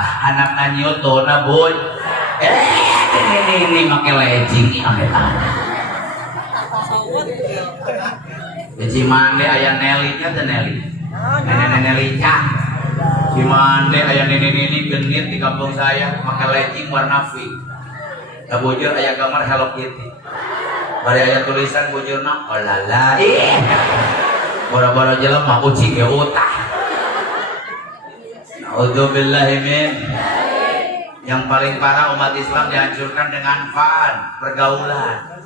hanap nanyut tuh nabuy, ini make legging ini Ji mande aya Nelinya teh Neli. Nenek Nelinya. Ji mande aya nenek-nenek genit di kampung saya pakai legging warna V. Da bujur aya gambar Hello Kitty. Bari aya tulisan bujurna oh lala. Boro-boro jelema ucing ge utah. Naudzubillahi min. Yang paling parah umat Islam dihancurkan dengan fan, pergaulan.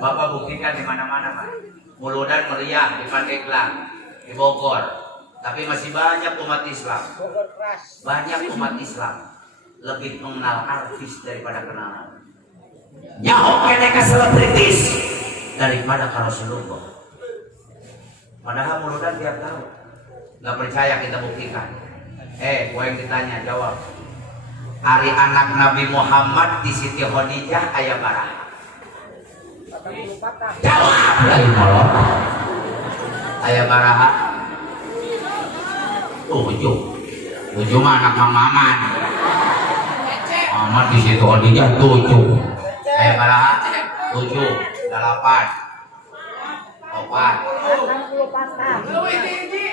Bapak buktikan di mana-mana, Pak. Muludan meriah di Pandeglang, di Bogor, tapi masih banyak umat Islam. Banyak umat Islam lebih mengenal artis daripada kenalan. Nyaho kene ka selebritis daripada ka Rasulullah. Padahal muludan tiap tahun. Nggak percaya kita buktikan. Gua yang ditanya jawab. Ari anak Nabi Muhammad di Siti Khadijah aya baraha. Jawab lagi molor. Aya baraha. Tujuh mah anak Mang Maman. Maman di situ Khadijah 7. Aya baraha 7, 8, 4.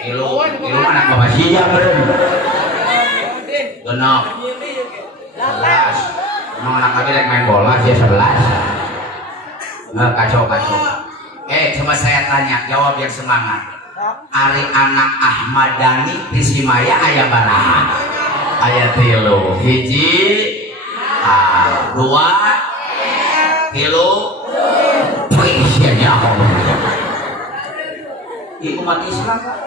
Ilu anak Bapak Sia beureum. Genep. 11. Emang anak lagi rek main bola dia 11. Kacau. Coba saya tanya, jawab yang semangat. Ari anak Ahmadani di Simaya aya baraha? Aya 3. Hiji, 2, 3. Puisianya Ibu umat Islam Pak.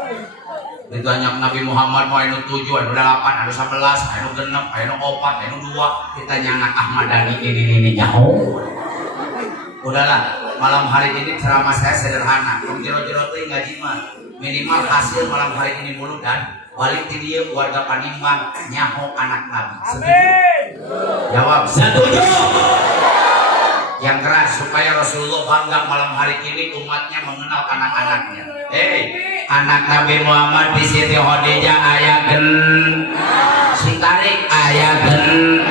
Ditanya Nabi Muhammad mau anu 7, anu 8, anu 11, anu 6, anu 4, anu 2. Ditanya anak Ahmadani ini nyaho. Udahlah, malam hari ini ceramah saya sederhana. Jero-jero teh ngaji mah minimal hasil malam hari ini mulu dan balik di dia keluarga Panimbang nyaho anak Nabi. Setuju? Jawab setuju. yang keras supaya Rasulullah bangga malam hari ini umatnya mengenal anak-anaknya. Anak Nabi Muhammad di Siti Khadijah ayagen sintarik ayagen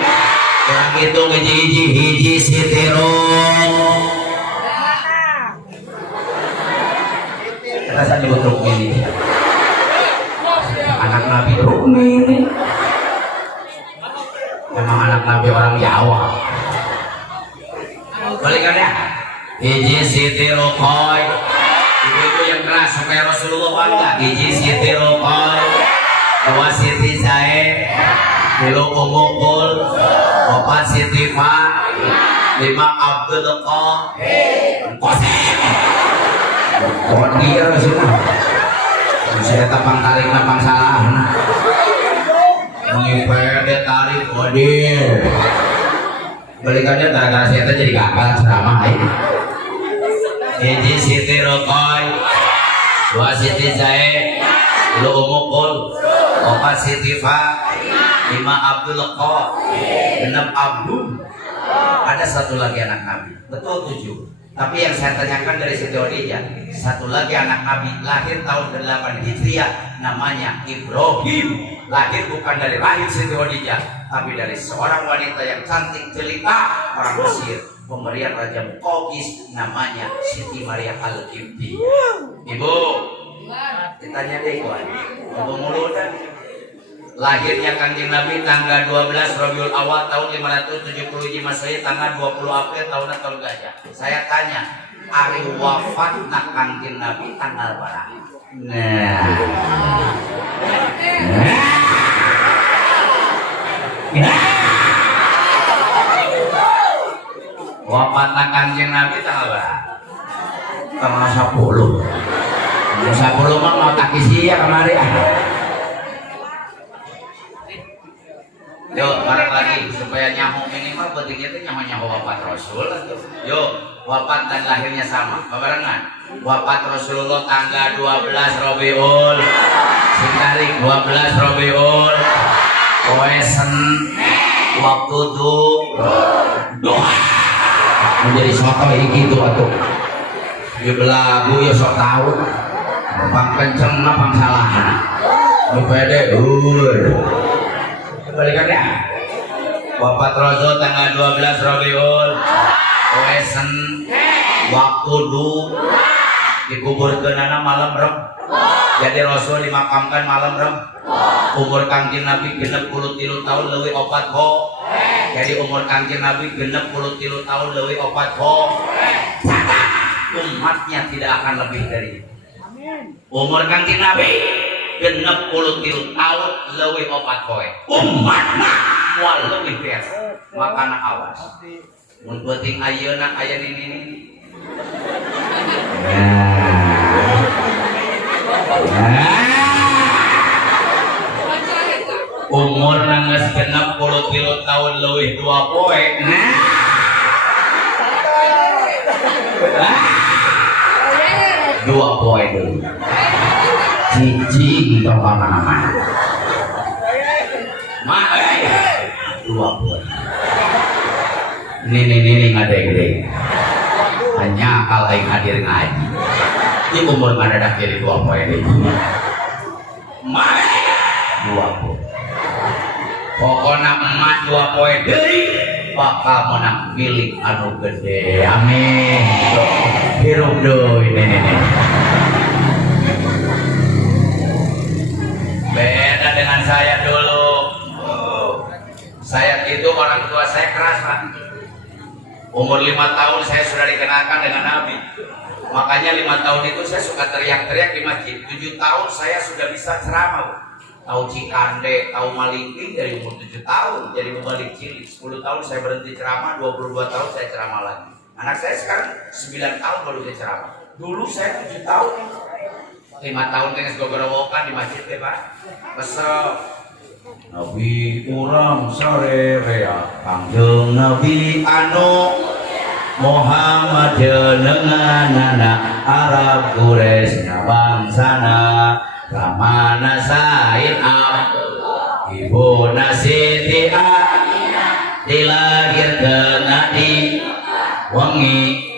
kurang itu hiji Siti Rum kita nyebut Rukmini anak Nabi Rukmini memang anak Nabi orang Jawa. Balikan ya hiji Siti Rukoy itu yang keras supaya Rasulullah bangga. Hiji Siti Rukoy, dua Siti Zaid, tilu Umukul, empat Siti Fa, lima Abdul Qasim. Dia Rasulullah saya tapang tarik napang salah mengipede tarik kodir balikannya gara-gara saya jadi kapal ceramah hiji Siti Rukoy, dua Siti Zaid, tilu Umukul, empat Siti Fa, lima Abdul Qasim, enam Abdul. Ada satu lagi anak Nabi, betul 7. Tapi yang saya tanyakan dari Siti Khadijah, satu lagi anak Nabi lahir tahun 8 Hijriah, namanya Ibrahim. Lahir bukan dari rahim Siti Khadijah, tapi dari seorang wanita yang cantik jelita orang Mesir, pemberian Raja Muqawqis, namanya Siti Maria Al-Qibti. Ibu, ditanya deh Tuhan, Ibu Muludan. Lahirnya Kanjeng Nabi tanggal 12 Rabiul Awal tahun 570 Masehi, tanggal 20 April tahun gajah. Saya tanya, hari wafatna Kanjeng Nabi tanggal berapa? Wafatna Kanjeng Nabi tanggal berapa? Tanggal 10. 10 mah mau tak isi ya kemarin. Yuk bareng lagi supaya nyaho minimal pentingnya itu nyaho wafat Rasul. Yuk wafat dan lahirnya sama barengan. Wafat Rasulullah tanggal 12 Rabiul Sintarik 12 Rabiul Poesen waktu itu doa menjadi soto gitu atuh. Ya belagu ya sok tahu. Pang kenceng mah pang salah. Pede balikan ya. Wafat Rasul tanggal 12 Rabiul Poesen waktu du dikuburkeun malam Rem. Jadi Rasul dimakamkan malam Rem. Umur Kanjeng Nabi 63 tahun leuwih 4 ho. Jadi umur Kanjeng Nabi 63 tahun leuwih 4 ho. Umatnya tidak akan lebih dari itu. Umur Kanjeng Nabi 63 tahun leuwih 4 poe. Umatna moal leuwih beas. Makana awas. Mun penting ayeuna aya ini. Umur nangis 63 tahun leuwih 2 poe. Dua poe deui. Cici gitu mana-mana. Dua poe. Ini ngadeg-deg. Hanya akal aing hadir ngaji. Ini umur ngadadak jadi 2 poe deui. Dua poe. Pokona emak 2 poe deui bakal menang milik anu gede. Amin. Hirup deui ini. Beda dengan saya dulu. Saya itu orang tua saya keras Pak. Umur 5 tahun saya sudah dikenalkan dengan Nabi. Makanya 5 tahun itu saya suka teriak-teriak di masjid. 7 tahun saya sudah bisa ceramah. Tahu Cikande, tahu Malingking dari umur 7 tahun. Jadi mubalik cilik. 10 tahun saya berhenti ceramah, 22 tahun saya ceramah lagi. Anak saya sekarang 9 tahun baru saya ceramah. Dulu saya 7 tahun. 5 tahun dengan gogorowokan di masjid ya Pak. Kesel. Nabi urang sarerea Kangjeng Nabi anu Muhammad jenenganana Arab Quraisy bangsana Ramana Said Ibuna Siti Aminah dilahirkeun di wengi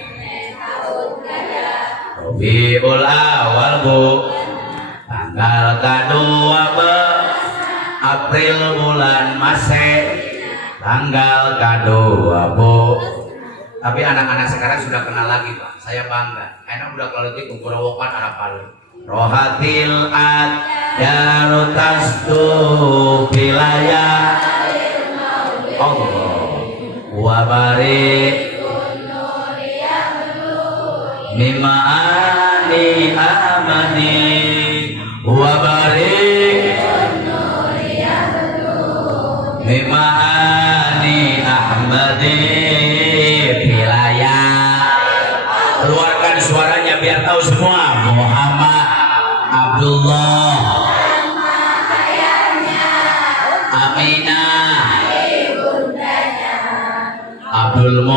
Rabiul Awal Bu tanggal kedua April bulan Masih tanggal kedua Bu. Tapi anak-anak sekarang sudah kenal lagi Pak, saya bangga. Enak udah kalau itu kumpul-kumpul Arapal rohatil ad darutas tu wilayah Allah wa barik mima'ani amani wa barik mima'ani ahmadi wilayah. Keluarkan suaranya biar tahu semua. Muhammad Abdullah Aminah Abdul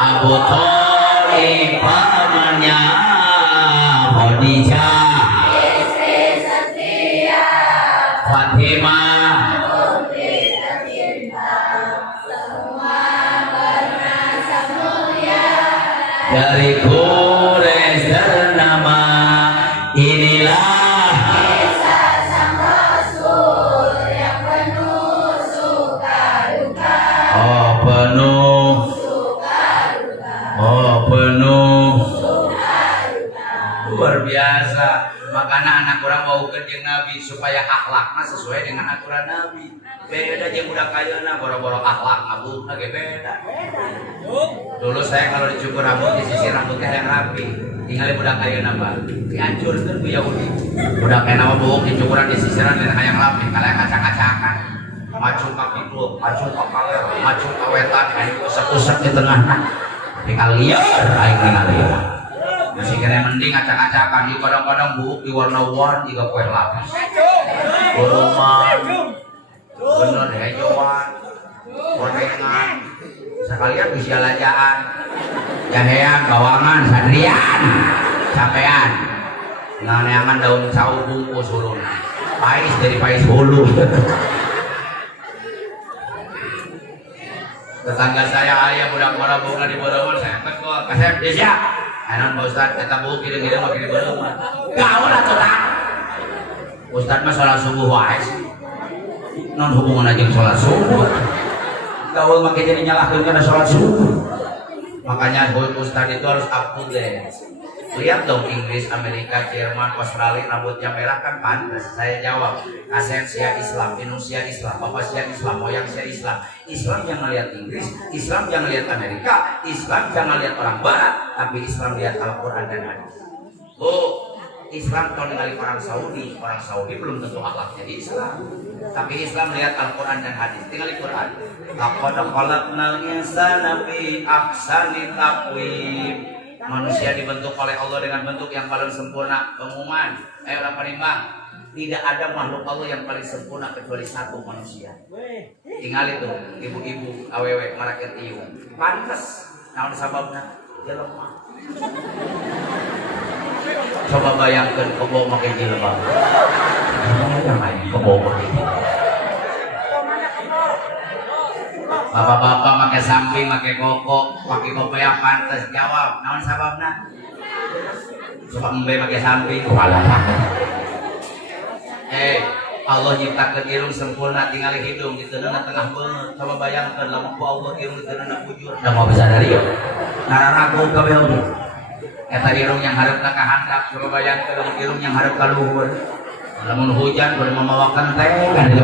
Abu Thalib pamannya Khadijah Fatimah dari Quraisy ternama inilah kisah sang Rasul yang penuh suka duka. Oh penuh suka duka. Oh penuh suka duka. Luar biasa. Makanya anak orang mau kerja Nabi supaya akhlaknya sesuai dengan aturan Nabi. Beda aja udah kayana boro-boro akhlak abu lagi beda. Dulu saya kalau dicukur rambut disisir rambutnya yang rapi, tinggal budak kayana Pak. Dihancurkan Bu Yahudi. Budak kayak nama buuk dicukuran disisiran dan yang rapi, kalian kacak-kacakan. Maju kaki dulu, maju kaki, maju kawetan, kayak usap-usap di tengah. Tinggal liar, aing tinggal liar. Masih kena mending acak-acakan di kadang-kadang buuk di warna-warni juga kue lapis. Boroman, bener hijauan, gorengan, sekalian bisa lajaan, jahean, bawangan, sadrian, capean, nganeangan daun sawu bungkus ulun, pais dari pais hulu. Tetangga saya ayah budak-budak bunga di Boroman, saya tekuk, kasep desa. Enak Pak Ustad, kita buku kirim-kirim makin di Boroman. Gaul aturan. Ustad mah sholat subuh wae sih. Non hubungan aja sholat subuh. Gaul makin jadi nyalahkeun karena sholat subuh. Makanya Ustad itu harus up to date. Lihat dong Inggris, Amerika, Jerman, Australia rambutnya merah kan pantas. Saya jawab, Asen sia Islam, Indonesia Islam, Bapak sia Islam, moyang sia Islam. Islam jangan lihat Inggris, Islam jangan lihat Amerika, Islam jangan lihat orang Barat, tapi Islam lihat Al-Quran dan hadis. Bu, Islam tahun kali orang Saudi belum tentu akhlaknya di Islam. Tapi Islam lihat Al-Quran dan hadis. Tinggal Al-Quran. Laqad khalaqnal insana fi ahsani taqwim. Manusia dibentuk oleh Allah dengan bentuk yang paling sempurna. Pengumuman, ayo orang penimbang, tidak ada makhluk Allah yang paling sempurna kecuali satu manusia. Tinggal itu, ibu-ibu, awewe, maraket iu. Pantes, naon sababna? Jelema. Coba bayangkan kebo makin jelema. Yang lain kebo makin. Bapak-bapak pakai samping, pakai koko, pakai kopiah pantas jawab. Naon sababna? Coba embe pakai samping, kepala. Allah nyiptakeun irung sempurna tinggal hidung di tengah banget. Coba bayangkan lamun ku Allah irung di tengah bujur. Da mau bisa dari yo. Nararaku ka beul. Eta irung yang hareup ka handap, coba bayangkan lamun irung yang hareup ka luhur. Lamun hujan baru memawakan teh kan itu.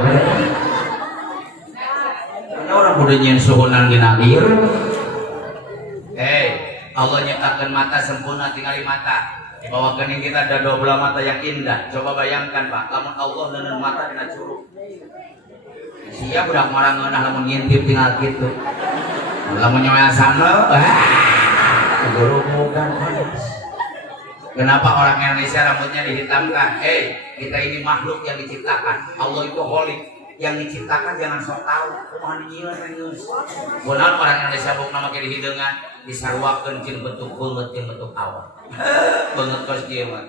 Orang udah nyen suhunan dina irung. Allah nyiptakeun mata sempurna tinggali mata. Di bawah kening kita ada 12 mata yang indah. Coba bayangkan Pak, lamun Allah neuneun mata dina curug. Sia budak marang ngeunah lamun ngintip tinggal kitu. Lamun nyoyasanna, gorogogan. Kenapa orang Indonesia rambutnya dihitamkan? Kita ini makhluk yang diciptakan. Allah itu holik. Yang diciptakan jangan sok tahu. Kumaha nyieun reus. Benar orang Indonesia bukna make di hideungan disarwakeun jeung bentuk beungeut jeung bentuk awak. Beungeut kos kieu mah.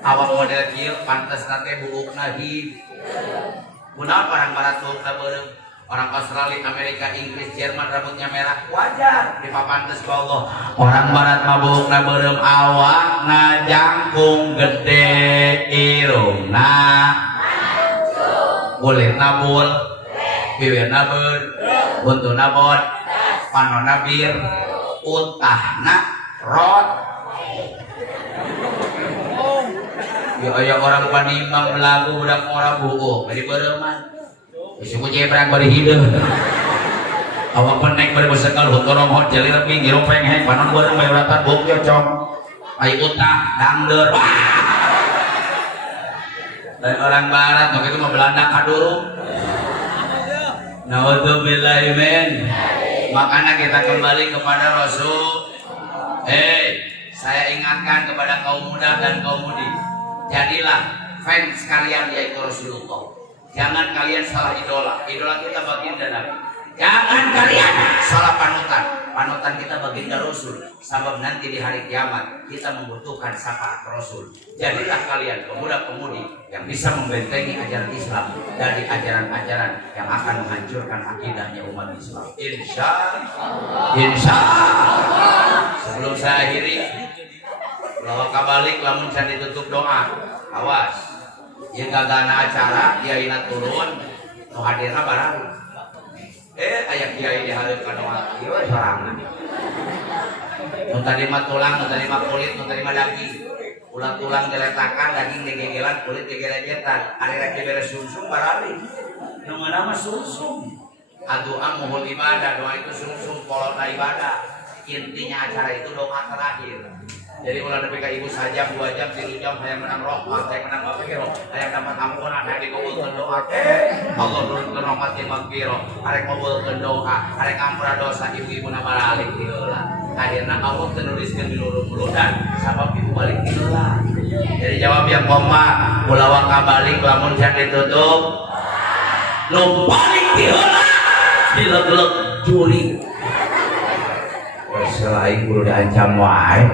Awak model kieu pantes teh buukna hid. Benar orang barat tuh ka beureum Orang Australia, Amerika, Inggris, Jerman rambutnya merah wajar dipapantes ke Allah. Orang barat mabukna beureum awakna jangkung gede irungna kulitna bul bibirna beud buntuna bod panonna bir utahna rot. Ya aya orang panimang lagu budak ora buuk bari beureuman. Suku jebrang bari hideung. Awak penek bari besekal hutorong hot jeli lebih ngiru pengheng panon beureuman bae uratan buk cocok. Ai utah dangdeur. Dari orang barat mah kitu mah Belanda kadurung. Naudzubillahi min. Makanya kita kembali kepada Rasul. Saya ingatkan kepada kaum muda dan kaum mudi. Jadilah fans kalian yaitu Rasulullah. Jangan kalian salah idola. Idola kita baginda Nabi. Jangan kalian salah panutan. Panutan kita baginda Rasul. Sebab nanti di hari kiamat kita membutuhkan syafaat Rasul. Jadilah kalian pemuda-pemudi yang bisa membentengi ajaran Islam dari ajaran-ajaran yang akan menghancurkan akidahnya umat Islam. Insya Allah. Sebelum saya akhiri, lawak kabalik lamun can ditutup doa. Awas. Yang gagana acara kiai turun nu hadirna barang aya kiai dihareupkan doa ieu sorangan nu tadi mah tulang nu tadi mah kulit nu tadi mah daging ulah tulang diletakan daging digegelan kulit digelejetan ari rek diberes sungsung barari nu meunang mah sungsung aduan muhul ibadah doa itu sungsung polona ibadah intinya acara itu doa terakhir. Jadi ulah nepi ka ibu saja 2 jam 3 jam hayang menang rahmat, hayang menang maghfirah, hayang dapat ampunan, hayang dikabulkeun doa. Allah nurunkeun rahmat jeung maghfirah, arek ngabulkeun doa, arek ampura dosa ibu-ibuna balik di heula. Akhirna Allah teu nuliskeun di luluh-luludan sabab ibu balik di heula. Jadi jawab yang koma, ulah kabalik lamun can ditutup. Nu balik di heula dileg-leg juri. Selain kudu diancam wae.